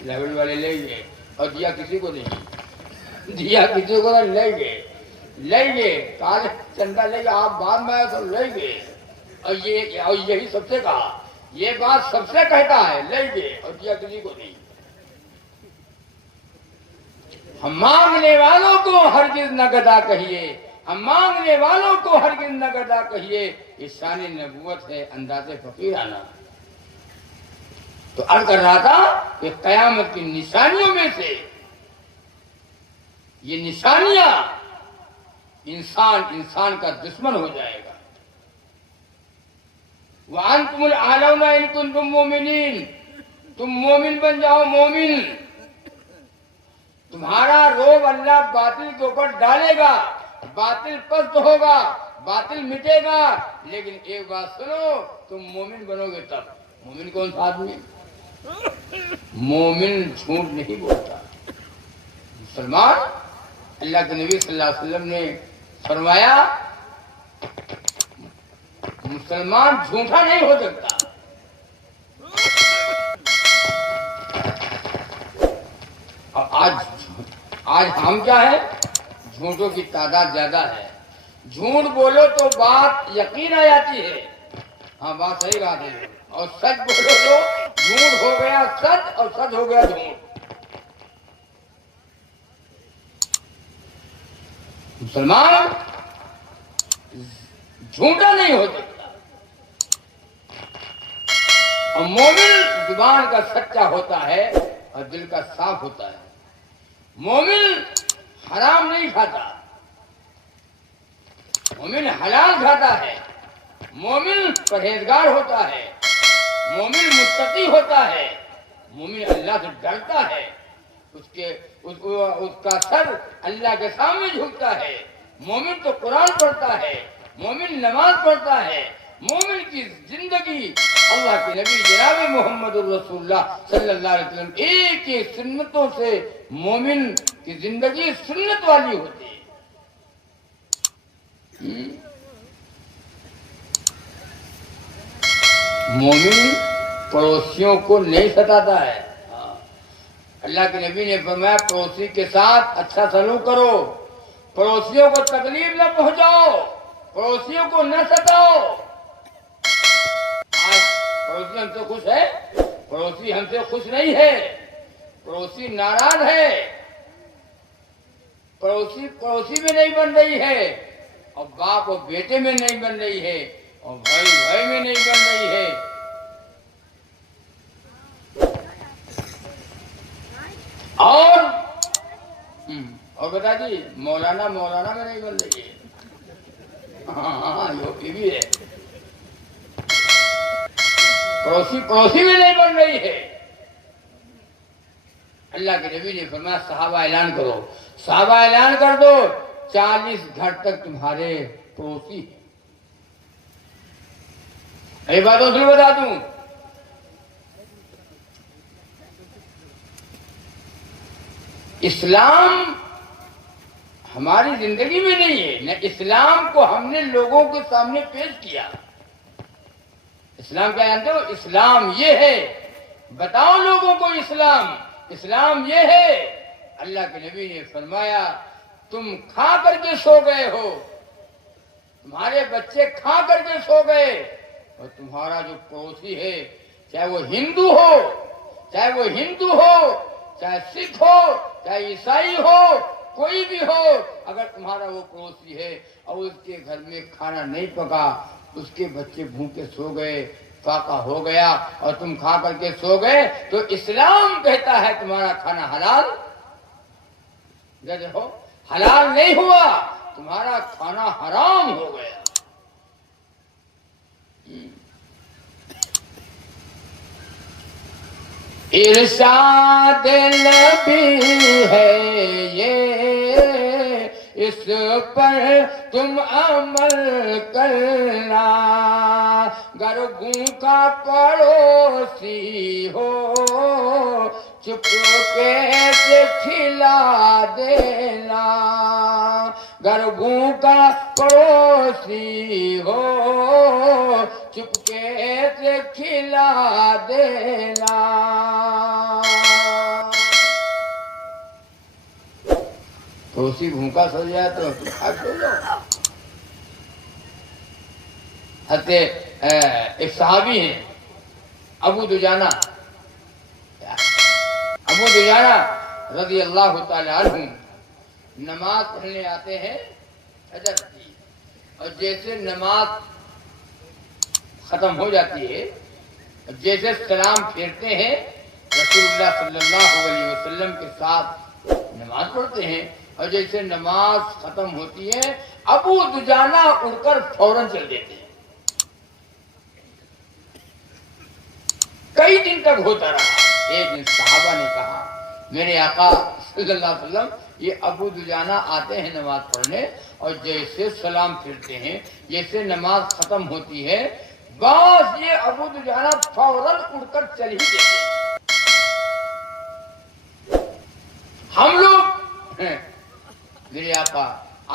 لہوڑی والے لے گئے، اور دیا کسی کو نہیں، دیا کسی کو لے گئے، کال چندہ لے گئے، آپ بعد میں آئے تو لے گئے، اور یہی سب سے کہا، یہ بات سب سے کہتا ہے، لے گئے اور دیا کسی کو نہیں۔ ہم مانگنے والوں کو ہرگز نہ گدا کہیے، ہم مانگنے والوں کو ہرگز نہ گدا کہیے، یہ شان نبوت ہے، انداز فقیرانہ۔ تو عرض کر رہا تھا کہ قیامت کی نشانیوں میں سے یہ نشانیاں، انسان کا دشمن ہو جائے گا۔ وَأَنْتُمُ الْأَعْلَوْنَ إِن كُنتُم مُؤْمِنِينَ، تم مومن بن جاؤ، مومن۔ تمہارا روب اللہ باطل کے اوپر ڈالے گا، باطل پست ہوگا، باطل مٹے گا، لیکن ایک بات سنو، تم مومن بنو گے تب۔ مومن کون سا آدمی؟ مومن جھوٹ نہیں بولتا، مسلمان۔ اللہ کے نبی صلی اللہ علیہ وسلم نے فرمایا مسلمان جھوٹا نہیں ہو سکتا۔ اور آج ہم کیا ہے، جھوٹوں کی تعداد زیادہ ہے، جھوٹ بولو تو بات یقین آ جاتی ہے، ہاں بات صحیح بات ہے، اور سچ بولو تو جھوٹ ہو گیا سچ اور سچ ہو گیا جھوٹ۔ مسلمان جھوٹا نہیں ہو سکتا، اور مومن زبان کا سچا ہوتا ہے اور دل کا صاف ہوتا ہے۔ مومن حرام نہیں کھاتا، مومن حلال کھاتا ہے، مومن پرہیزگار ہوتا ہے، مومن متقی ہوتا ہے، مومن اللہ سے ڈرتا ہے، اس کا سر اللہ کے سامنے جھکتا ہے، مومن تو قرآن پڑھتا ہے، مومن نماز پڑھتا ہے، مومن کی زندگی اللہ کے نبی جناب محمد الرسول اللہ صلی اللہ علیہ وسلم ایک ایک سنتوں سے مومن کی زندگی سنت والی ہوتی ہے۔ مومن پڑوسیوں کو نہیں ستاتا ہے۔ اللہ کے نبی نے فرمایا پڑوسی کے ساتھ اچھا سلوک کرو، پڑوسیوں کو تکلیف نہ پہنچاؤ، پڑوسیوں کو نہ ستاؤ۔ آج پڑوسی ہم سے خوش ہے؟ پڑوسی ہم سے خوش نہیں ہے، پڑوسی ناراض ہے، پڑوسی میں نہیں بن رہی ہے، اور باپ اور بیٹے میں نہیں بن رہی ہے، اور بھائی بھائی میں نہیں بن رہی ہے۔ اور بتا جی مولانا میں نہیں بن رہی ہے، ہاں یوپی بھی ہے، پڑوسی میں نہیں بن رہی ہے۔ اللہ کے نبی نے فرمایا صحابہ اعلان کرو، صحابہ اعلان کر دو 40 گھر تک تمہارے پڑوسی ہیں۔ ایک بات دوسری بتا دوں، اسلام ہماری زندگی میں نہیں ہے، نہ اسلام کو ہم نے لوگوں کے سامنے پیش کیا۔ اسلام کیا جانتے ہو؟ اسلام یہ ہے، بتاؤ لوگوں کو اسلام یہ ہے۔ اللہ کے نبی نے فرمایا تم کھا کر کے سو گئے ہو، تمہارے بچے کھا کر کے سو گئے، اور تمہارا جو پڑوسی ہے چاہے وہ ہندو ہو چاہے سکھ ہو چاہے عیسائی ہو کوئی بھی ہو، اگر تمہارا وہ پڑوسی ہے اور اس کے گھر میں کھانا نہیں پکا، اس کے بچے بھوکے سو گئے، فاقہ ہو گیا اور تم کھا کر کے سو گئے، تو اسلام کہتا ہے تمہارا کھانا حلال ہو، حلال نہیں ہوا، تمہارا کھانا حرام ہو گیا۔ ارشاد نبی ہے یہ، اس پر تم عمل کرنا، گر بھوکا پڑوسی ہو چپکے سے کھلا دینا، گر بھوکا پڑوسی ہو چپکے سے کھلا دینا۔ پڑوسی بھوکا سو جائے تو کھا سو جاؤ۔ ایک صحابی ہیں ابو دجانہ رضی اللہ تعالی عنہ، نماز پڑھنے آتے ہیں فجر کی، اور جیسے نماز ختم ہو جاتی ہے، جیسے سلام پھیرتے ہیں رسول اللہ صلی اللہ علیہ وسلم کے ساتھ نماز پڑھتے ہیں، اور جیسے نماز ختم ہوتی ہے ابو دجانہ اٹھ کر فوراً چل دیتے ہیں۔ کئی دن تک ہوتا رہا۔ ایک دن صحابہ نے کہا میرے آقا صلی اللہ علیہ وسلم یہ ابو دجانہ آتے ہیں نماز پڑھنے، اور جیسے سلام پھرتے ہیں جیسے نماز ختم ہوتی ہے بس یہ ابو دجانہ فوراً اٹھ کر چل ہی دیتے ہیں۔ ہم لوگ میرے آقا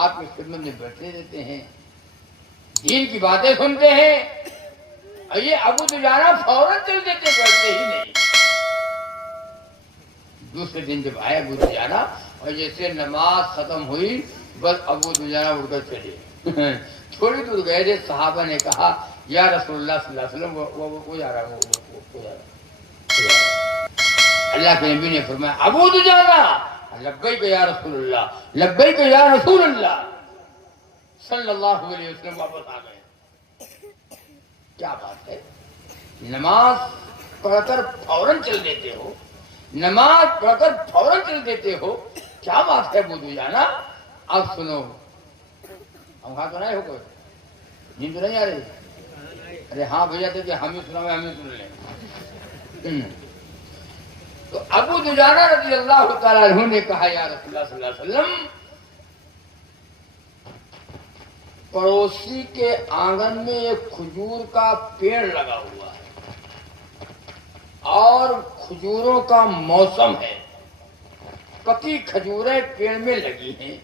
آپ کی خدمت میں بیٹھتے رہتے ہیں، دین کی باتیں سنتے ہیں، اور یہ ابو دجانہ فوراً چل دیتے، بیٹھتے ہی نہیں۔ دوسرے دن جب آئے ابو دجانہ اور جیسے نماز ختم ہوئی بس ابو دجانہ اٹھ کر چلے۔ تھوڑی دور گئے تھے، صحابہ نے کہا یا رسول اللہ صلی اللہ علیہ وسلم وہ جا رہا ہے۔ اللہ کے نبی نے فرمایا ابو دجانہ لبیک یا رسول اللہ، لبیک یا رسول اللہ صلی اللہ علیہ وسلم واپس آ گئے۔ کیا بات ہے، نماز پڑھ کر فوراً چل دیتے ہو، نماز پڑھ کر فوراً چل دیتے ہو، کیا بات ہے ابو دجانہ؟ اب سنو، ہم کھا تو نہیں ہو کوئی نیند تو نہیں آ رہی؟ ارے ہاں بھیا تھے کہ ہم ہی سن لیں. تو ابو دجانہ رضی اللہ تعالیٰ عنہ نے کہا یا رسول اللہ صلی اللہ علیہ وسلم پڑوسی کے آنگن میں ایک کھجور کا پیڑ لگا ہوا ہے اور کھجوروں کا موسم ہے, پکی کھجوریں پیڑ میں لگی ہیں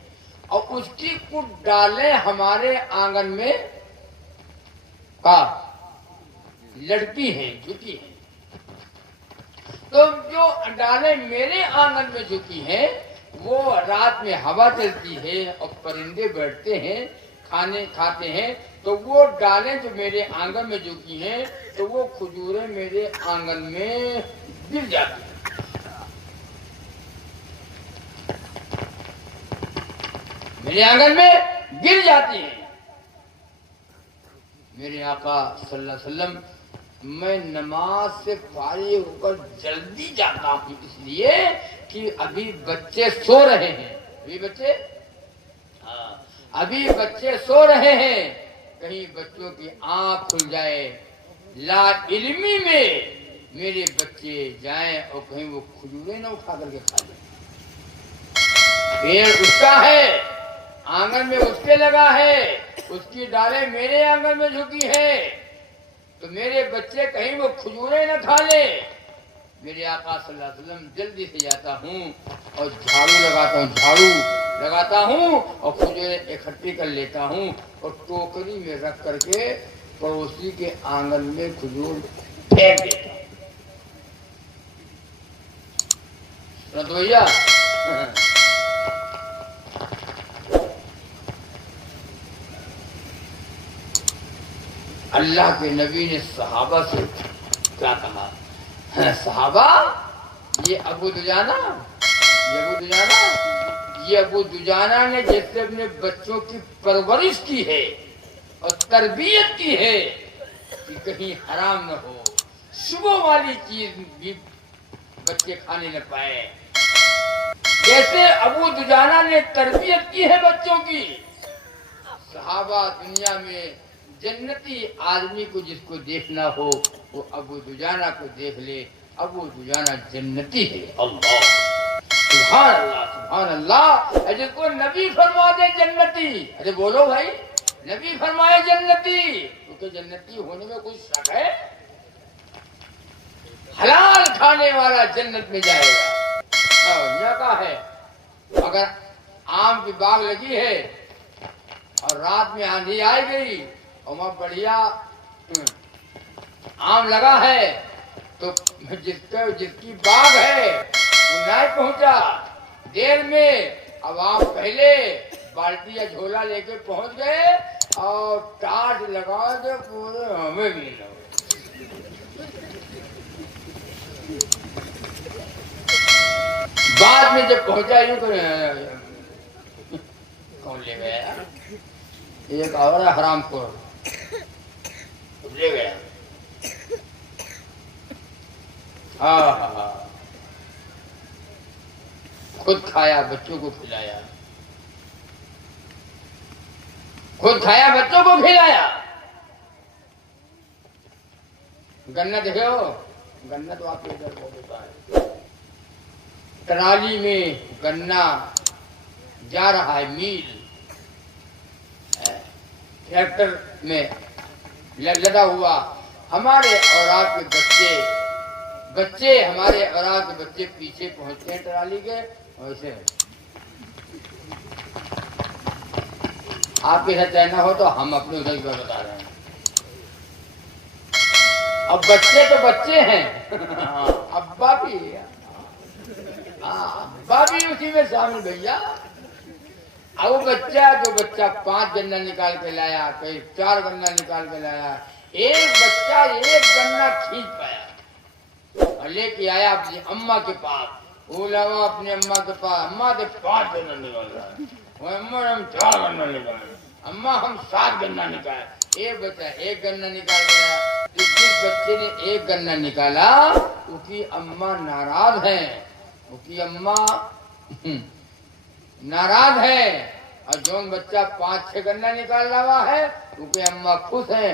اور اس کی کچھ ڈالیں ہمارے آنگن میں لڑکی ہیں, جھکی ہیں. تو جو ڈالیں میرے آنگن میں جھکی ہیں وہ رات میں ہوا چلتی ہے اور پرندے بیٹھتے ہیں کھانے کھاتے ہیں, تو وہ ڈالیں جو میرے آنگن میں جھکی ہیں تو وہ کھجوریں میرے آنگن میں گر جاتی ہیں. میرے آنگن میں گر جاتی ہیں. میرے آقا صلی اللہ علیہ وسلم میں نماز سے فارغ ہو کر جلدی جاتا ہوں اس لیے کہ ابھی بچے سو رہے ہیں. ابھی بچے سو رہے ہیں, کہیں بچوں کی آنکھ کھل جائے, لا علمی میں میرے بچے جائیں اور کہیں وہ کھجوریں نہ اٹھا کر کے کھا لیں. پیڑ اس کا ہے, آنگن میں اس کے لگا ہے, اس کی ڈالیں میرے آنگن میں جھکی ہے, تو میرے بچے کہیں وہ کھجوریں نہ کھا لیں. میرے آقا صلی اللہ علیہ وسلم جلدی سے جاتا ہوں اور جھاڑو لگاتا ہوں اور کھجوریں اکٹھی کر لیتا ہوں اور ٹوکری میں رکھ کر کے پڑوسی کے آنگن میں کھجور پھینک دیتا ہوں. تو بھیا اللہ کے نبی نے صحابہ سے کیا کہا, صحابہ یہ ابو دجانہ نے جیسے اپنے بچوں کی پرورش کی ہے اور تربیت کی ہے کہ کہیں حرام نہ ہو, صبح والی چیز بھی بچے کھانے نہ پائے, جیسے ابو دجانہ نے تربیت کی ہے بچوں کی. صحابہ دنیا میں جنتی آدمی کو جس کو دیکھنا ہو وہ ابو دجانہ کو دیکھ لے, ابو دجانہ جنتی ہے. اللہ سبحان اللہ سبحان اللہ. جس کو نبی فرما دے جنتی, ارے بولو بھائی, نبی فرمائے جنتی, کیونکہ جنتی ہونے میں کچھ شک ہے؟ حلال کھانے والا جنت میں جائے گا. یہ کہا ہے اگر آم کی باغ لگی ہے اور رات میں آندھی آئے گئی اور وہاں بڑھیا آم لگا ہے تو جس کی باغ ہے وہ نہیں پہنچا دیر میں, اب آپ پہلے بالٹی یا جھولا لے کے پہنچ گئے اور ٹاٹ لگا کے پورے ہمیں بھی لگے. بعد میں جب پہنچا یوں تو کون لے گیا, ایک اور حرام خور لے گیا. خود کھایا بچوں کو کھلایا, گنا دیکھو, گنا تو آپ کے ادھر بہت ہوتا ہے. ٹرالی میں گنا جا رہا ہے میل, ٹریکٹر میں لدا ہوا, ہمارے اولاد کے بچے ہمارے اولاد کے بچے پیچھے پہنچتے ہیں ٹرالی کے, ویسے آپ کے ساتھ رہنا ہو تو ہم اپنے ادھر کو بتا رہے ہیں. اب بچے تو بچے ہیں, ابا بھی اسی میں شامل بھیا. اب وہ جو بچہ 5 گنا نکال کے لایا, کہیں 4 گنا نکال کے لایا, ایک بچہ 1 گنا کھینچ پایا اور لے کے آیا اپنی اماں کے پاس. وہ لگا اپنی اماں کے پاس, اماں سے 5 گنا نکال رہا ہے, وہ اماں ہم 4 گنا نکالے, اماں ہم 7 گنا نکالے. ایک بچہ 1 گنا نکال گیا. جس بچے نے 1 گنا نکالا اس کی اماں ناراض ہیں, ناراض ہے, اور جو بچہ 5-6 گنا نکال رہا ہے کیونکہ اماں خوش ہیں.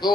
2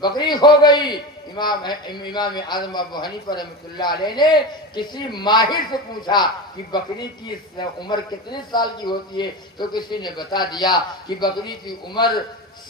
بکری کھو گئی۔ امام اعظم ابو حنیفہ رحمۃ اللہ علیہ نے کسی ماہر سے پوچھا کہ بکری کی عمر کتنے سال کی ہوتی ہے، تو کسی نے بتا دیا کہ بکری کی عمر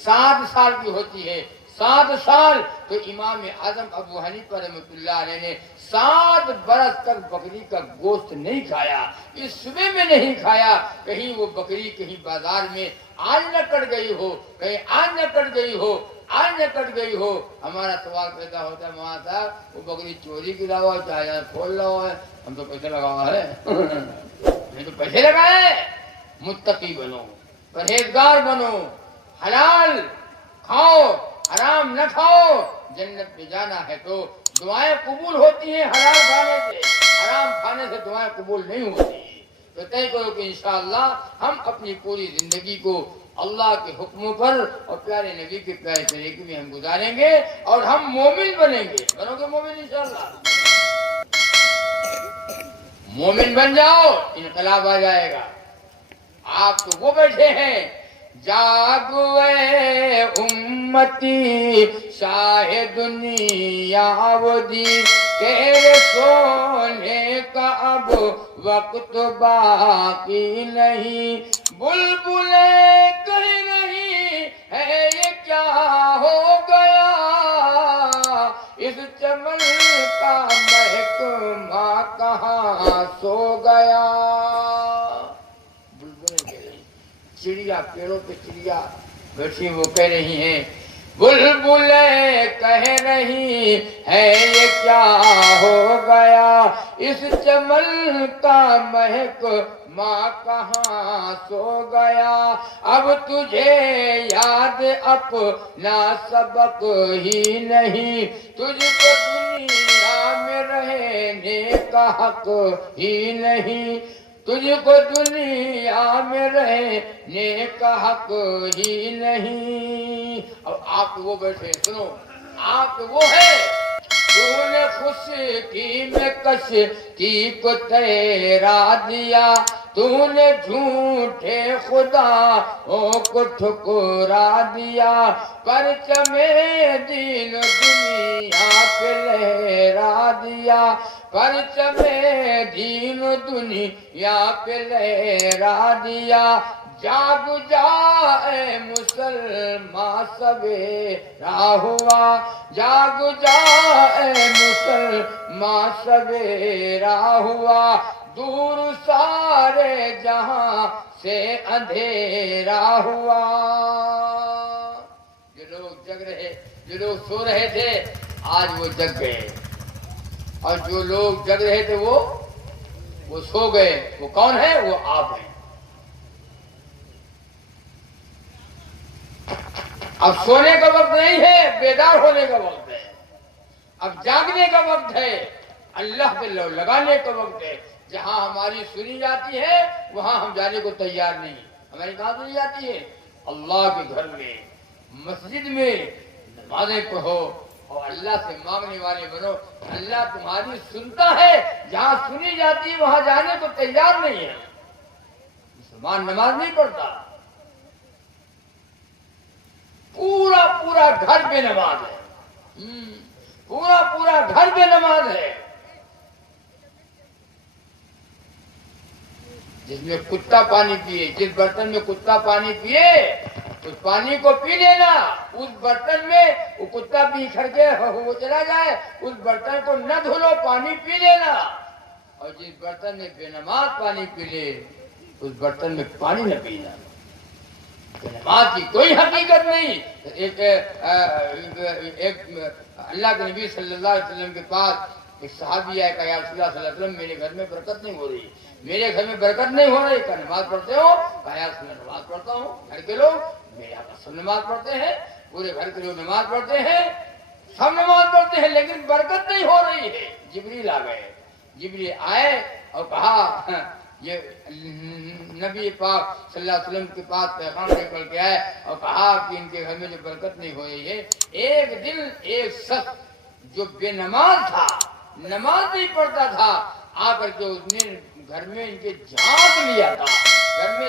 7 سال کی ہوتی ہے۔ 7 سال! تو امام اعظم ابو حنیفہ رحمۃ اللہ علیہ نے 7 برس تک بکری کا گوشت نہیں کھایا، اس صبح میں نہیں کھایا۔ کہیں وہ بکری کہیں بازار میں آج نہ کٹ گئی ہو، کہیں آج نہ کٹ گئی ہو، آج نہ کٹ گئی ہو۔ ہمارا سوال پیدا ہوتا ہے وہاں صاحب وہ بکری چوری کی لاؤ ہے، چاہے کھول لاؤ ہے، ہم تو پیسے لگا ہوا ہے، ہم تو پیسے لگائے۔ متقی بنو، پرہیزگار بنو، حلال کھاؤ، حرام نہ کھاؤ۔ جنت میں جانا ہے تو دعائیں قبول ہوتی ہیں حلال کھانے سے، حرام کھانے سے دعائیں قبول نہیں ہوتی۔ تو طے کرو کہ انشاءاللہ ہم اپنی پوری زندگی کو اللہ کے حکموں پر اور پیارے نبی کے پیارے طریقے میں ہم گزاریں گے اور ہم مومن بنیں گے۔ بنو گے مومن انشاءاللہ؟ مومن بن جاؤ، انقلاب آ جائے گا۔ آپ تو وہ بیٹھے ہیں جاگو اے امتی شاہ دنیا وہ دی، تیرے سونے کا اب وقت باقی نہیں، بلبلیں کہہ رہی ہے یہ کیا ہو گیا، اس چمن کا محکمہ کہاں سو گیا۔ چڑیا پیڑوں پہ چڑیا بیٹھی وہ کہہ رہی ہیں، بلبلیں کہہ رہی ہے یہ کیا ہو گیا، اس چمن کا محکمہ کہاں سو گیا، اب تجھے یاد اپنا سبق ہی نہیں، تجھ کو دنیا میں رہنے کا حق ہی نہیں، تجھ کو دنیا میں رہنے کا حق ہی نہیں۔ اب آپ وہ بیٹھے، سنو، آپ وہ ہے تو نے خشکی میں کشتی کو تیرا دیا، تو نے جھوٹے خداؤں کو ٹھکرا دیا، پرچم دین دنیا پہ لہرا دیا، پرچم دین دنیا پہ لہرا دیا، جاگ جائے مسلمان سویرا ہوا، جاگ جائے مسلمان سویرا ہوا، دور سارے جہاں سے اندھیرا ہوا۔ جو لوگ جگ رہے، جو لوگ سو رہے تھے آج وہ جگ گئے، اور جو لوگ جگ رہے تھے وہ سو گئے۔ وہ کون ہے؟ وہ آپ ہیں۔ اب سونے کا وقت نہیں ہے، بیدار ہونے کا وقت ہے، اب جاگنے کا وقت ہے، اللہ پہ لو لگانے کا وقت ہے۔ جہاں ہماری سنی جاتی ہے وہاں ہم جانے کو تیار نہیں۔ ہماری کہاں سنی جاتی ہے؟ اللہ کے گھر میں، مسجد میں نمازیں پڑھو اور اللہ سے مانگنے والے بنو۔ اللہ تمہاری سنتا ہے، جہاں سنی جاتی ہے وہاں جانے کو تیار نہیں ہے۔ مسلمان نماز نہیں پڑھتا، پورا گھر بے نماز ہے، پورا گھر بے نماز ہے۔ جس میں کتا پانی پیے، جس برتن میں کتا پانی پیے اس پانی کو پی لینا، اس برتن میں وہ کتا پی کر کے وہ چلا جائے، اس برتن کو نہ دھلو، پانی پی لینا۔ اور جس برتن میں بے نماز پانی پی لے اس برتن میں پانی نہ پینا۔ بے نماز کی کوئی حقیقت نہیں۔ ایک اللہ کے نبی صلی اللہ علیہ وسلم کے پاس ایک صحابی آئے، کہا یا رسول اللہ صلی اللہ علیہ وسلم میرے گھر میں برکت نہیں ہو رہی، میرے گھر میں برکت نہیں ہو رہی، کہا نماز پڑھتے ہو؟ کہا یا رسول اللہ نماز پڑھتا ہوں۔ گھر کے لوگ میرے یہاں سب نماز پڑھتے ہیں، پورے گھر کے لوگ نماز پڑھتے ہیں، سب نماز پڑھتے ہیں، لیکن برکت نہیں ہو رہی ہے۔ جبریل آ گئے، جبریل آئے اور کہا یہ نبی پاک صلی اللہ علیہ وسلم کے پاس پیغام لے کر کے آئے اور کہا کہ ان کے گھر میں جو برکت نہیں ہو رہی ہے۔ ایک دن ایک شخص جو بے نماز تھا، نماز نہیں پڑھتا تھا، آ کر کے اس نے گھر میں ان کے جھانک لیا تھا، گھر میں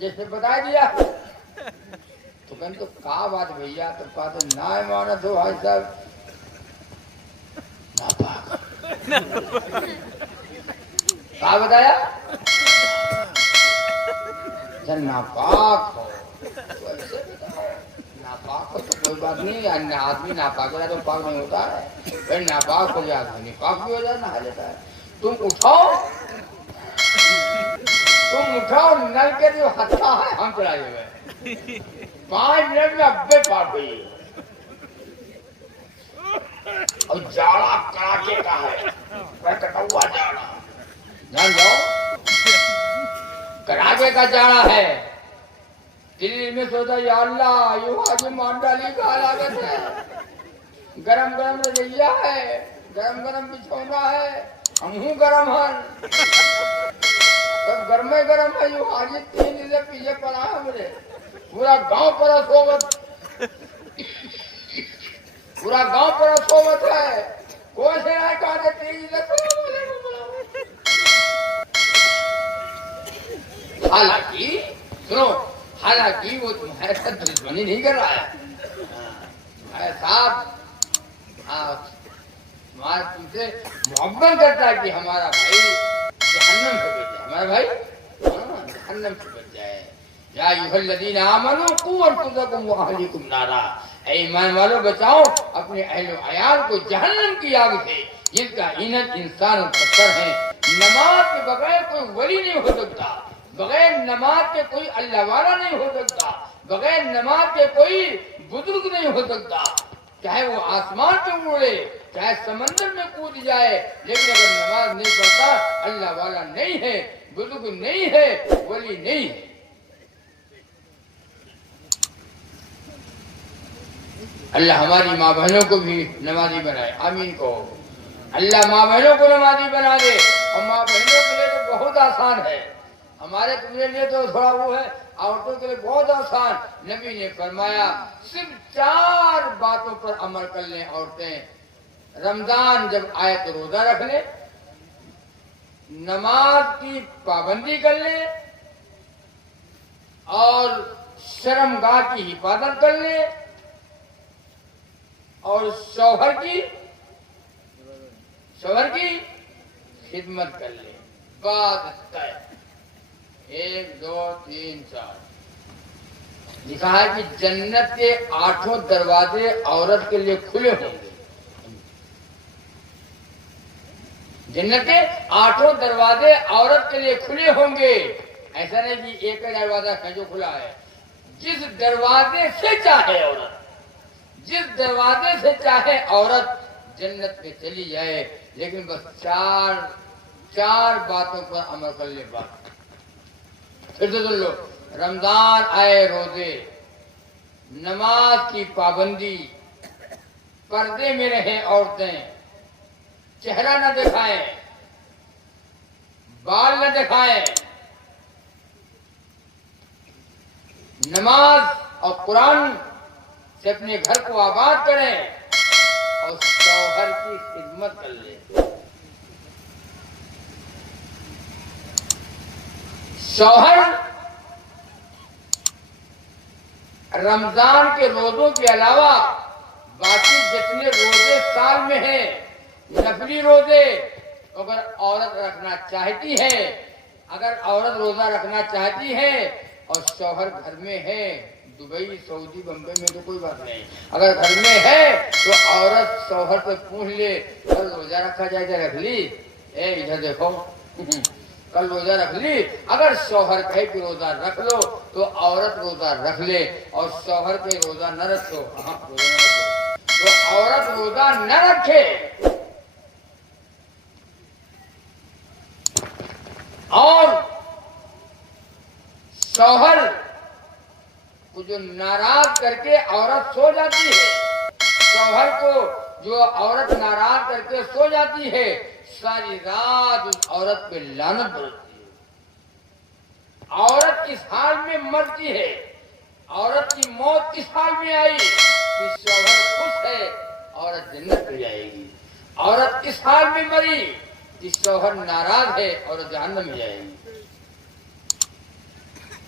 جیسے بتا دیا تو کہیں تو کہا بات بھیا تو کہا تو نہ امانت ہو بھائی صاحب ناپاک کہا بتایا جب ناپاک ہو تو ایسے بتاؤ ناپاک ہو تو کوئی بات نہیں آدمی ناپاک ہے تو پاک نہیں ہوتا ہے پھر ناپاک ہو جائے آدمی پاک بھی ہو جائے نہا لیتا ہے تم اٹھاؤ نل کے جو ہتھا ہے ہم چلائے ہوئے 5 منٹ میں ابے پاک ہوئی اور جاڑا کڑاکے کا ہے کٹا ہوا جاڑا جان جاؤ کڑاکے کا جاڑا ہے دل میں سوچا یا اللہ یہ حاجی مان ڈالی کا لاگت ہے گرم گرم رضیہ ہے گرم گرم بچھونا ہے ہم ہوں گرم ہن سب گرمے گرم ہے یہ حاجی 3 دن سے پیچھے پڑا ہے میرے پورا گاؤں پر صحبت پورا گاؤں پر صحبت ہے کوئی سے آئے کہا تھے 3 دن سے حالانکہ سنو حالانکہ وہ تمہارے ساتھ دشمنی نہیں کر رہا ہے تمہارے ساتھ تمہارے تم سے محبت کرتا ہے کہ ہمارا بھائی جہنم سے بچ جائے ہمارا بھائی جہنم سے بچ جائے یا ایھا الذین آمنوا قوا انفسکم واہلیکم نارا اے ایمان والو بچاؤ اپنے اہل و عیال کو جہنم کی آگ سے جس کا ایندھن انسان اور پتھر ہے نماز کے بغیر کوئی ولی نہیں ہو سکتا بغیر نماز کے کوئی اللہ والا نہیں ہو سکتا بغیر نماز کے کوئی بزرگ نہیں ہو سکتا چاہے وہ آسمان پہ اڑے چاہے سمندر میں کود جائے لیکن اگر نماز نہیں پڑھتا اللہ والا نہیں ہے بزرگ نہیں ہے ولی نہیں ہے اللہ ہماری ماں بہنوں کو بھی نمازی بنائے آمین کو اللہ ماں بہنوں کو نمازی بنا دے اور ماں بہنوں کے لیے تو بہت آسان ہے ہمارے تمہارے لیے تو تھوڑا وہ ہے عورتوں کے لیے بہت آسان نبی نے فرمایا صرف 4 باتوں پر عمل کر لیں عورتیں رمضان جب آئے تو روزہ رکھ لیں نماز کی پابندی کر لیں اور شرمگاہ کی حفاظت کر لیں اور شوہر کی خدمت کر لیں بات طے 1 2 3 4 لکھا ہے کہ جنت کے 8 دروازے عورت کے لیے کھلے ہوں گے جنت کے 8 دروازے عورت کے لیے کھلے ہوں گے ایسا نہیں کہ ایک دروازہ ہے جو کھلا ہے جس دروازے سے چاہے عورت جس دروازے سے چاہے عورت جنت میں چلی جائے لیکن بس 4 باتوں پر عمل کر لے بات پھر تو سن لو رمضان آئے روزے نماز کی پابندی پردے میں رہیں عورتیں چہرہ نہ دکھائیں بال نہ دکھائیں نماز اور قرآن سے اپنے گھر کو آباد کریں اور شوہر کی خدمت کر لیں شوہر رمضان کے روزوں کے علاوہ باقی جتنے روزے سال میں ہیں نفلی روزے اگر عورت رکھنا چاہتی ہے اگر عورت روزہ رکھنا چاہتی ہے اور شوہر گھر میں ہے دبئی سعودی بمبئی میں تو کوئی بات نہیں اگر گھر میں ہے تو عورت شوہر سے پوچھ لے کل روزہ رکھا جائے تو رکھ لی ادھر دیکھو کل روزہ رکھ لی اگر شوہر کہے کہ روزہ رکھ لو تو عورت روزہ رکھ لے اور شوہر کے روزہ نہ رکھو روزہ نہ رکھو تو عورت روزہ نہ رکھے اور شوہر کو جو ناراض کر کے عورت سو جاتی ہے شوہر کو جو عورت ناراض کر کے سو جاتی ہے ساری رات اس عورت پہ لعنت برستی ہے عورت کس حال میں مرتی ہے عورت کی موت کس حال میں آئی کہ شوہر خوش ہے عورت جنت میں جائے گی عورت کس حال میں مری کہ شوہر ناراض ہے عورت جہنم میں جائے گی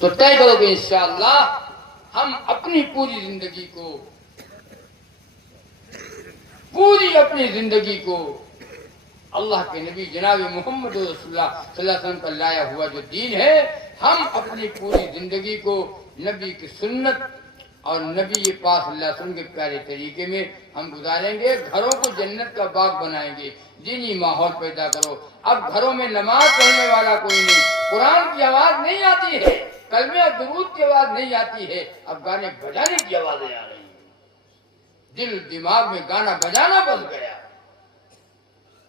تو طے کرو کہ انشاءاللہ ہم اپنی پوری زندگی کو اللہ کے نبی جناب محمد رسول اللہ صلی اللہ علیہ وسلم کا لایا ہوا جو دین ہے، ہم اپنی پوری زندگی کو نبی کی سنت اور نبی پاک صلی اللہ علیہ وسلم کے پیارے طریقے میں ہم گزاریں گے. گھروں کو جنت کا باغ بنائیں گے. دینی ماحول پیدا کرو. اب گھروں میں نماز پڑھنے والا کوئی نہیں، قرآن کی آواز نہیں آتی ہے، کلمے اور درود کی آواز نہیں آتی ہے، اب گانے بجانے کی آوازیں آ رہی ہیں. دل دماغ میں گانا بجانا بس گیا.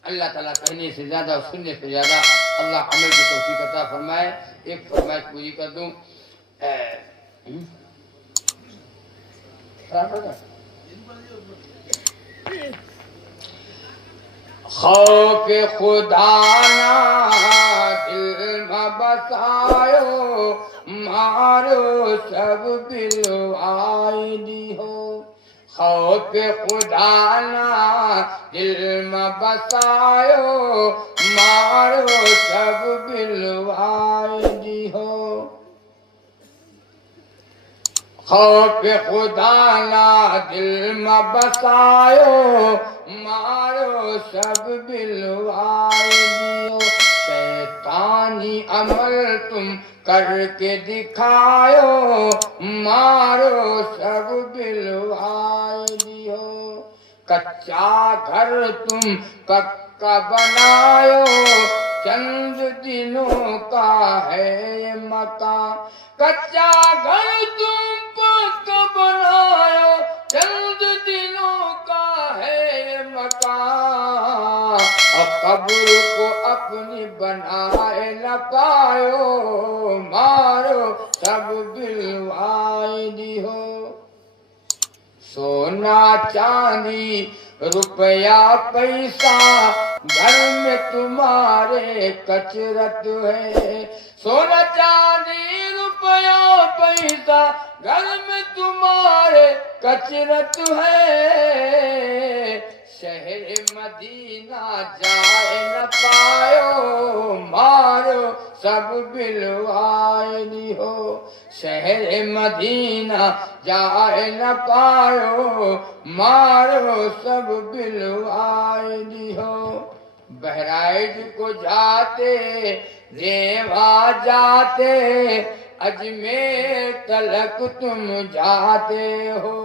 اللہ تعالیٰ کہنے سے زیادہ اور سننے سے زیادہ اللہ عمل کی توفیق عطا فرمائے. ایک فرمائش پوری کر دوں. خوف خدا نہ دل میں بسایو، مارو سب بلوائدی ہو. خوف خدا نہ دل میں بسایو، مارو سب بلوائدی ہو. خوف خدا نہ دل میں بسایو، مارو سب بلوائے دیو. شیطانی عمل تم کر کے دکھایو، مارو سب بلوائے دیو. کچا گھر تم پکا بنایو، چند دنوں کا ہے مکان. کچا گھر تم پکا بنایو، چند دنوں کا ہے مکان. اور قبر کو اپنی بنائے نہ پایو، مارو سب بلوائے ہو. سونا چاندی روپیہ پیسہ گھر میں تمہارے کچرت ہے. سونا چاندی روپیہ پیسہ گھر میں تمہارے کچرت ہے. شہر مدینہ جائے نہ پایو، مارو سب بلوائے ہو. شہر مدینہ جائے نہ پایو، مارو سب بلوائے ہو. بہرائچ کو جاتے ریوا جاتے، اجمیر تلک تم جاتے ہو.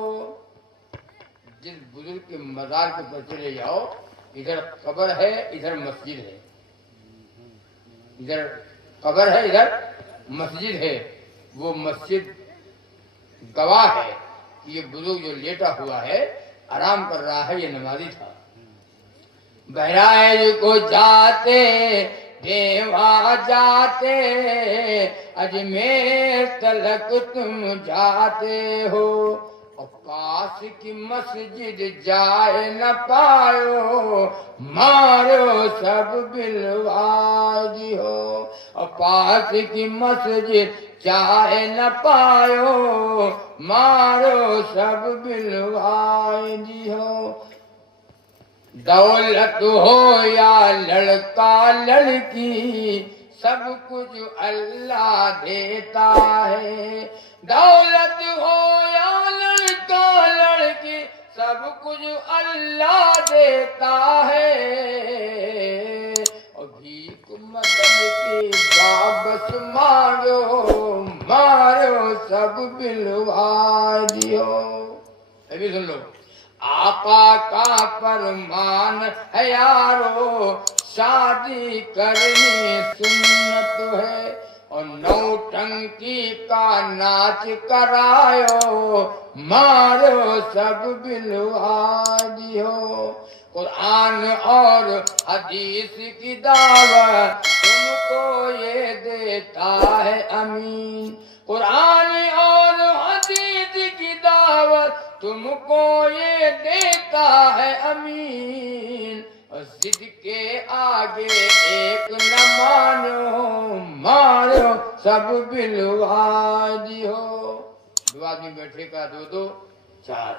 جس بزرگ کے مزار کے پر چلے جاؤ، ادھر قبر ہے ادھر مسجد ہے، ادھر قبر ہے ادھر مسجد ہے. وہ مسجد گواہ ہے کہ یہ بزرگ جو لیٹا ہوا ہے آرام کر رہا ہے، یہ نمازی تھا. بہرائچ کو جاتے دیوا جاتے، اجمیر تلک تم جاتے ہو. اور پاس کی مسجد جائے نہ پایو، مارو سب بلوائے ہو. اور پاس کی مسجد جائے نہ پایو، مارو سب بلوائے ہو. دولت ہو یا لڑکا لڑکی، سب کچھ اللہ دیتا ہے. دولت ہو یا لڑکا لڑکی، سب کچھ اللہ دیتا ہے. اور بھیک مدد کی واپس مانگو، مارو سب بلوائے ہو. ابھی سن لو. آقا کا فرمان ہے یارو، شادی کرنی سنت ہے. اور نوٹنکی کا ناچ کرایو، مارو سب بلوائے ہو. قرآن اور حدیث کی دعوت تم کو یہ دیتا ہے امین. قرآن اور حدیث کی دعوت تم کو یہ دیتا ہے امین. اور ضد کے آگے ایک نہ مانو، مارو سب بلوائے ہو. دو آدمی بیٹھے کا دو دو چار،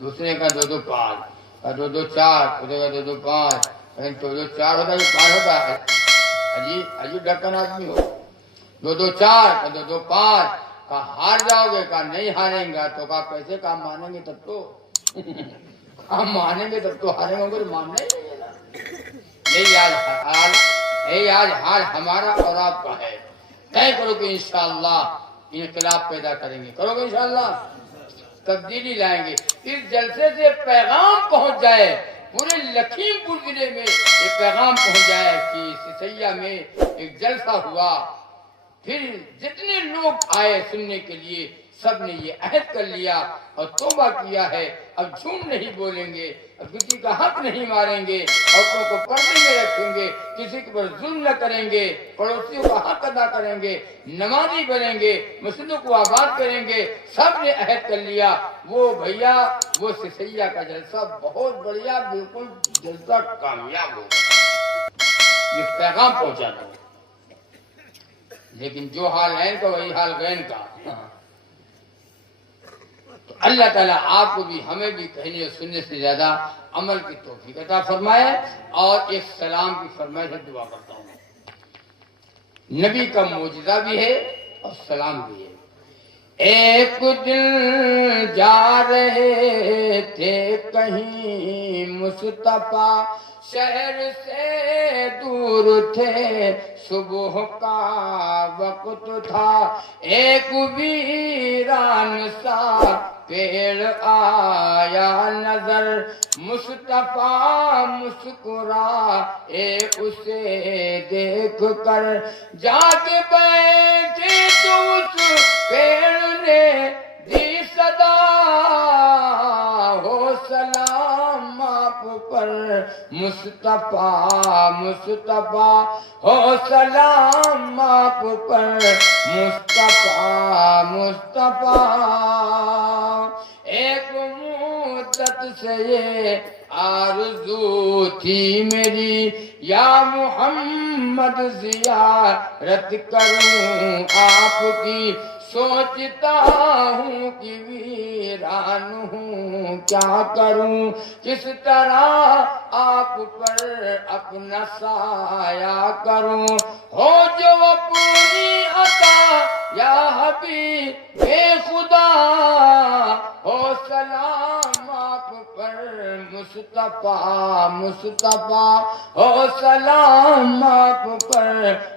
دوسرے کا دو دو پانچ، کا دو دو چار، دوسرے کا دو دو پانچ، دو دو چار ہوتا ہے، پانچ ہوتا ہے. عجیب ڈکن آدمی ہو. دو دو چار کا دو دو پانچ کا ہار جاؤ گے کا نہیں ہاریں گا تو کا کیسے کام مانیں گے تب تو کام مانیں گے تب تو ہاریں گے ماننا ہی نہیں ہے نا۔ یہی آج حال ہمارا اور آپ کا ہے۔ طے کرو کہ انشاءاللہ انقلاب پیدا کریں گے، کرو گے انشاءاللہ، تبدیلی لائیں گے۔ اس جلسے سے پیغام پہنچ جائے پورے لکھیم پور ضلع میں، یہ پیغام پہنچ جائے کہ سسیا میں ایک جلسہ ہوا، پھر جتنے لوگ آئے سننے کے لیے سب نے یہ عہد کر لیا اور توبہ کیا ہے، اب جھوٹ نہیں بولیں گے، اب کسی کا حق نہیں ماریں گے، عورتوں کو پردے میں رکھیں گے، کسی کے پر ظلم نہ کریں گے، پڑوسیوں کا حق ادا کریں گے، نمازی بنیں گے، مسجدوں کو آباد کریں گے، سب نے عہد کر لیا۔ وہ بھیا وہ سسیا کا جلسہ بہت بڑھیا، بالکل جلسہ کامیاب ہوگا، یہ پیغام پہنچا دو۔ لیکن جو حال ہے کا وہی حال غین کا۔ تو اللہ تعالیٰ آپ کو بھی ہمیں بھی کہنے اور سننے سے زیادہ عمل کی توفیق عطا فرمائے۔ اور ایک سلام کی فرمائش سے دعا کرتا ہوں، نبی کا معجزہ بھی ہے اور سلام بھی ہے۔ ایک دن جا رہے تھے کہیں مصطفیٰ، شہر سے دور تھے، صبح کا وقت تھا، ایک ویران سا پیڑ آیا نظر، مصطفیٰ مسکرائے اسے دیکھ کر، جاگ بیٹھے تو اس پیڑ نے دی صدا، ہو سلام آپ پر مصطفیٰ مصطفیٰ، ہو سلام آپ پر مصطفیٰ مصطفیٰ۔ ایک مدت سے یہ آرزو تھی میری، یا محمد زیارت کروں آپ کی، سوچتا ہوں کہ ویران ہوں کیا کروں، کس طرح آپ پر اپنا سایہ کروں، ہو جو اپنی عطا یا حبیب خدا، ہو سلام آپ پر مصطفیٰ مصطفیٰ، ہو سلام آپ پر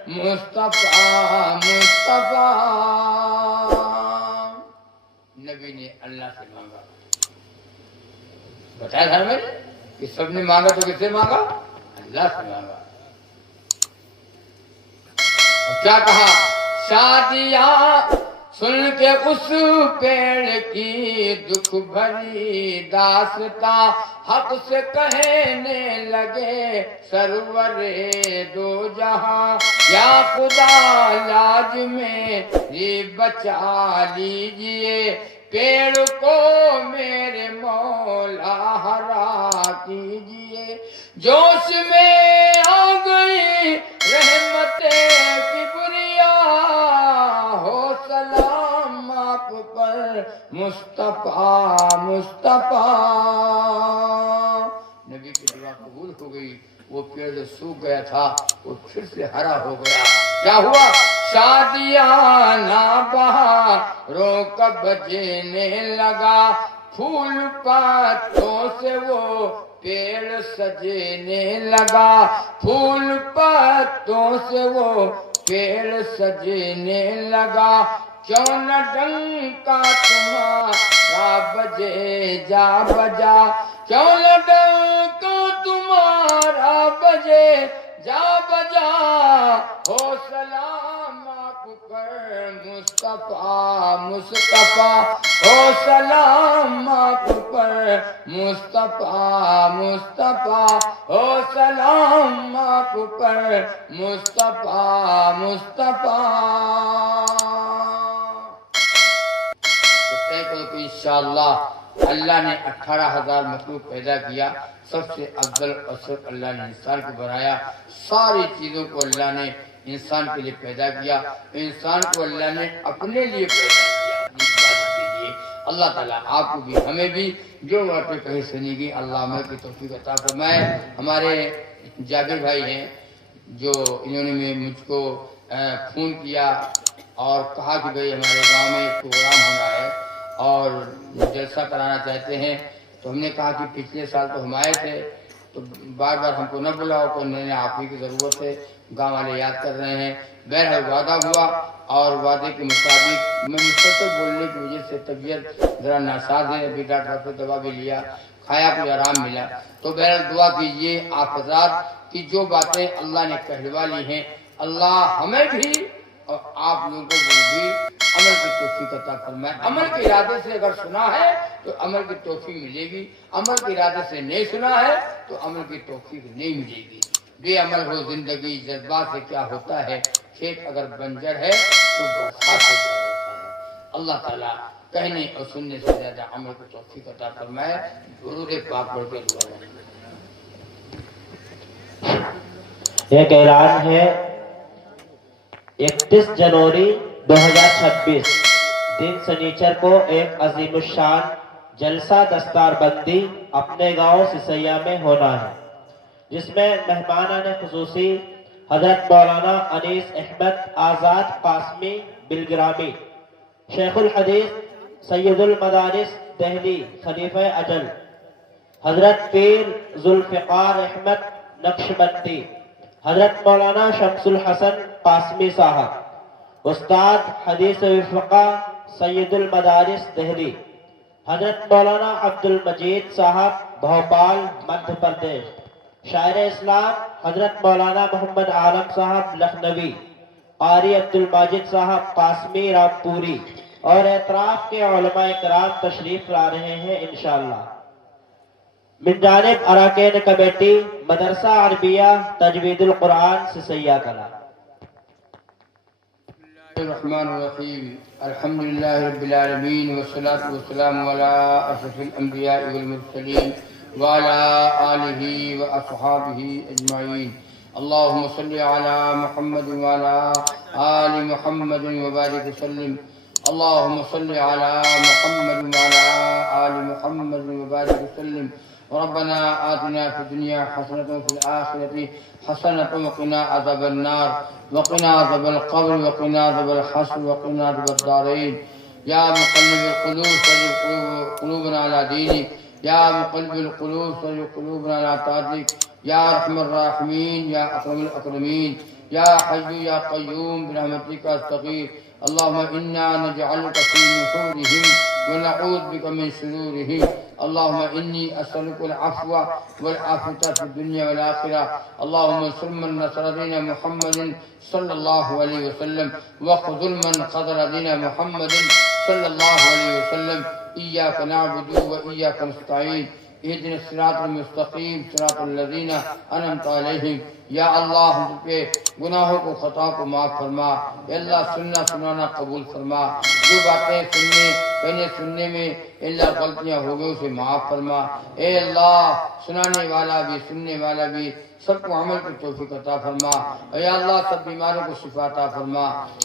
مصطفیٰ مصطفیٰ۔ نبی نے اللہ سے مانگا، بتایا گھر میں کہ سب نے مانگا تو کس سے مانگا؟ اللہ سے مانگا۔ اور کیا کہا؟ شادیاں سن کے اس پیڑ کی دکھ بھری داستاں، حق سے کہنے لگے سرور دو جہاں، یا خدا لاج میں یہ بچا لیجئے، پیڑ کو میرے مولا ہرا کیجئے، جوش میں آ گئی رحمت کبریا، ہو سلام آپ پر مصطفیٰ مصطفیٰ۔ نبی کی دعا قبول ہو گئی، وہ پیڑ جو سوکھ گیا تھا وہ پھر سے ہرا ہو گیا۔ کیا ہوا؟ شادیاں نہ بہاروں کا بجنے لگا، پھول پاتوں سے وہ پیڑ سجنے لگا، پھول پاتوں سے وہ پیڑ سجنے لگا، کیوں نہ ڈنکا تمہارا بجے جا بجا، کیوں نہ ڈنکا تمہارا بجے جا بجا، ہو سلام آپ پر مصطفیٰ مصطفیٰ، ہو سلام آپ پر مصطفیٰ مصطفیٰ، ہو سلام آپ پر مصطفیٰ مصطفیٰ۔ تو طے کرو کہ انشاءاللہ اللہ نے 18,000 مخلوق پیدا کیا، سب سے افضل اور صرف اللہ نے انسان کو بنایا، ساری چیزوں کو اللہ نے انسان کے لیے پیدا کیا، انسان کو اللہ نے اپنے لیے پیدا کیا، اس بات کے لیے۔ اللہ تعالیٰ آپ کو بھی ہمیں بھی جو باتیں کہیں سنی گئی اللہ ہمیں کی توفیق عطا فرمائے۔ ہمارے جابر بھائی ہیں جو انہوں نے مجھ کو فون کیا اور کہا کہ بھئی ہمارے گاؤں میں ایک پروگرام ہونا ہے اور جلسہ کرانا چاہتے ہیں. تو ہم نے کہا کہ پچھلے سال تو ہم آئے تھے تو بار بار ہم کو نہ بلاؤ، تو انہوں نے آپ ہی کی ضرورت ہے، گاؤں والے یاد کر رہے ہیں. بہرحال وعدہ ہوا اور وعدے کے مطابق میں مسلسل بولنے کی وجہ سے طبیعت ذرا ناساز ہے، ابھی ڈاکٹر سے دوا بھی لیا، کھایا کوئی آرام ملا. تو بہرحال دعا کیجیے آپ حضرات کی جو باتیں اللہ نے کہلوا لی ہیں اللہ ہمیں بھی اور آپ لوگوں کو بھی عمل کی توفیق عطا فرمائے. عمل کے ارادے سے اگر سنا ہے تو عمل کی توفیق ملے گی، عمل کے ارادے سے نہیں سنا ہے تو عمل کی توفیق نہیں ملے گی. بے عمل ہو زندگی، جذبات سے کیا ہوتا ہے، کھیت اگر بنجر ہے تو برسات سے کیا ہوتا ہے. اللہ تعالیٰ کہنے اور سننے سے زیادہ عمل کو توفیق عطا فرمائے. درود پاک پڑھ کے دعا کریں. ایک اعلان ہے، 31 جنوری 2026 دن سنیچر کو ایک عظیم الشان جلسہ دستار بندی اپنے گاؤں سسیا میں ہونا ہے، جس میں مہمانان خصوصی حضرت مولانا انیس احمد آزاد قاسمی بلگرامی، شیخ الحدیث سید المدارس دہلی خلیفہ اجل، حضرت پیر ذوالفقار احمد نقشبندی، حضرت مولانا شمس الحسن قاسمی صاحب، استاد حدیث و فقہ سید المدارس دہلی، حضرت مولانا عبد المجید صاحب بھوپال مدھیہ پردیش، شاعر اسلام حضرت مولانا محمد عالم صاحب لکھنوی، قاری عبد الماجد صاحب قاسمی رامپوری اور اطراف کے علماء کرام تشریف لا رہے ہیں انشاءاللہ. من جانب اراکین کمیٹی مدرسہ عربیہ تجوید القرآن سسیا کلا. الرحمن الرحیم. الحمدللہ رب العالمین والصلاة والسلام علی اشرف الانبیاء والمرسلین وعلی آلہ واصحابہ اجمعین. اللہم صلی علی محمد وعلی آل محمد وبارک وسلم. اللہم صلی علی محمد وعلی آل محمد وبارک وسلم. ربنا آتنا في الدنيا حسنة وفي الآخرة حسنة وقنا عذاب النار وقنا عذاب القبر وقنا عذاب الحشر وقنا عذاب الدارين. يا مقلب القلوب ثبت قلوبنا على دينك. يا مقلب القلوب ثبت قلوبنا على طاعتك. يا أرحم الراحمين يا أكرم الأكرمين يا حي يا قيوم برحمتك أستغيث. اللهم إنا نجعلك في نحورهم ونعوذ بك من شرورهم. اللهم إني أسألك العفو والعافية في الدنيا والآخرة. اللهم انصر من نصر دين محمد صلى الله عليه وسلم وخذل من خذل دين محمد صلى الله عليه وسلم. إياك نعبد وإياك نستعين. اهدنا الصراط المستقيم صراط الذين أنعمت عليهم. یا اللہ ہم کے گناہوں کو خطا کو معاف فرما. اے اللہ سننا سنانا قبول فرما. جو باتیں کہنے سننے میں اللہ غلطیاں ہو گئی اسے معاف فرما. اے اللہ سنانے والا بھی سننے والا بھی سب کو عمل کی توفیق عطا فرما. اے اللہ سب بیماروں کو شفا عطا فرما.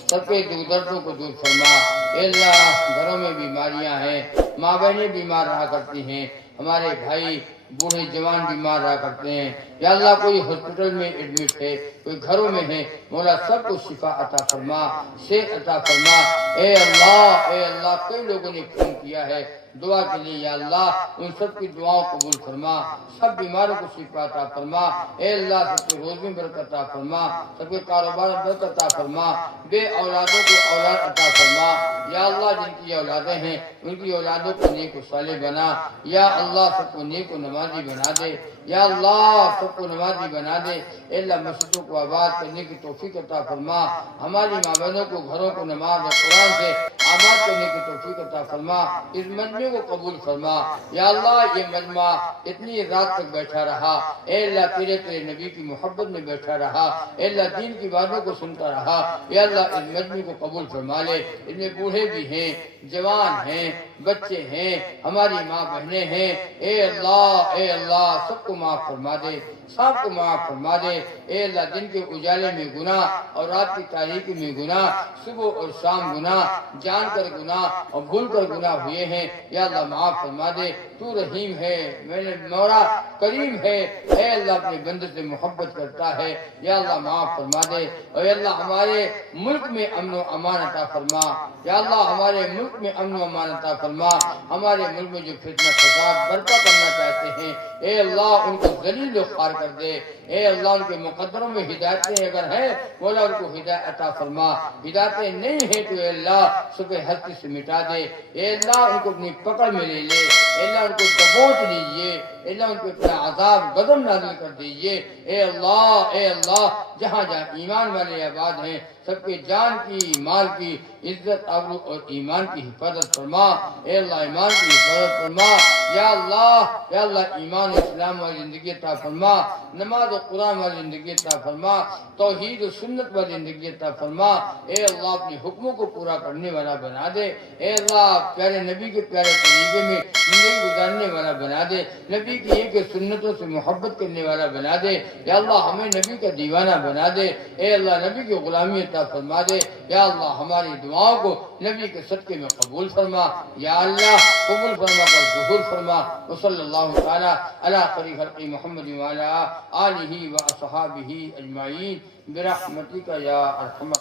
سب کے دردوں کو دور فرما. اے اللہ گھروں میں بیماریاں ہیں، ماں بہنیں بیمار رہا کرتی ہیں، ہمارے بھائی بوڑھے جوان بیمار رہا کرتے ہیں. یا اللہ کوئی ہاسپٹل میں ایڈمٹ ہے، کوئی گھروں میں ہے، مولا سب کو شفا عطا فرما، صحت عطا فرما. اے اللہ کئی لوگوں نے فون کیا ہے دعا کے لیے. یا اللہ ان سب کی دعاؤں قبول فرما. سب بیماروں کو شفا عطا فرما. اے اللہ سب کے روزی میں برکت عطا فرما، سب کے کاروبار میں برکت عطا فرما. بے اولادوں کو اولاد عطا فرما. یا اللہ جن کی اولادیں ہیں ان کی اولادوں کو نیک و صالح بنا. یا اللہ سب کو نیک و نمازی بنا دے. یا اللہ سب کو نمازی بنا دے. اے اللہ مسجدوں کو آباد کرنے کی توفیق عطا فرما. ہماری ماں بہنوں کو گھروں کو نماز اور قرآن سے آباد کرنے کی توفیق عطا فرما. اس مجمع کو قبول فرما. یا اللہ یہ مجمع اتنی رات تک بیٹھا رہا. اے اللہ تیرے نبی کی محبت میں بیٹھا رہا. اے اللہ دین کی باتوں کو سنتا رہا. یا اللہ اس مجمع کو قبول فرما لے. اس میں بوڑھے بھی ہیں، جوان ہیں، بچے ہیں، ہماری ماں بہنیں ہیں. اے اللہ سب کو معاف فرما دے، سب کو معاف فرما دے. اے اللہ دن کے اجالے میں گناہ اور رات کی تاریکی میں گناہ، صبح اور شام گناہ، جان جان کر گناہ اور بھول کر گناہ ہوئے ہیں یا اللہ معاف فرما دے. تو رحیم ہے میرے مولا کریم ہے. اے اللہ اپنے بندے سے محبت کرتا ہے یا اللہ معاف فرما دے. اور یا اللہ ہمارے ملک میں امن و امان عطا فرما. یا اللہ ہمارے ملک میں امن و امان عطا فرما. ہمارے ملک میں جو فتنہ فساد برپا کرنا چاہتے ہیں اے اللہ ان کو ذلیل و خوار کر دے. اے اللہ ان کے مقدروں میں ہدایتیں اگر ہیں مولا ان کو ہدایت عطا فرما. ہدایتیں نہیں ہیں تو اے اللہ صبح ہستی سے مٹا دے. اے اللہ ان کو اپنی پکڑ میں لے لے. اے اللہ ان کو دبوچ لیجیے. اے اللہ ان کو اپنا عذاب غضب نازل کر دیجیے. اے اللہ جہاں جہاں ایمان والے آباد ہیں سب کے جان کی مال کی عزت آبرو اور ایمان کی حفاظت فرما. اے اللہ ایمان کی حفاظت فرما. یا اللہ ایمان و اسلام والی زندگی عطا فرما. نماز و قرآن والی زندگی عطا فرما. توحید و سنت والی زندگی عطا فرما. اے اللہ اپنے حکموں کو پورا کرنے والا بنا دے. اے اللہ پیارے نبی کے پیارے طریقے میں زندگی گزارنے والا بنا دے. نبی کی ایک سنتوں سے محبت کرنے والا بنا دے. یا اللہ ہمیں نبی کا دیوانہ بنا دے. اے اللہ نبی کی غلامی عطا فرما دے. یا اللہ ہماری دعاؤں کو نبی کے صدقے میں قبول فرما. یا اللہ قبول فرما کر ظہور فرما. وصلی اللہ تعالی علی خیر خلق محمد وعلی آلہ و اصحابہ اجمعین برحمتک یا ارحم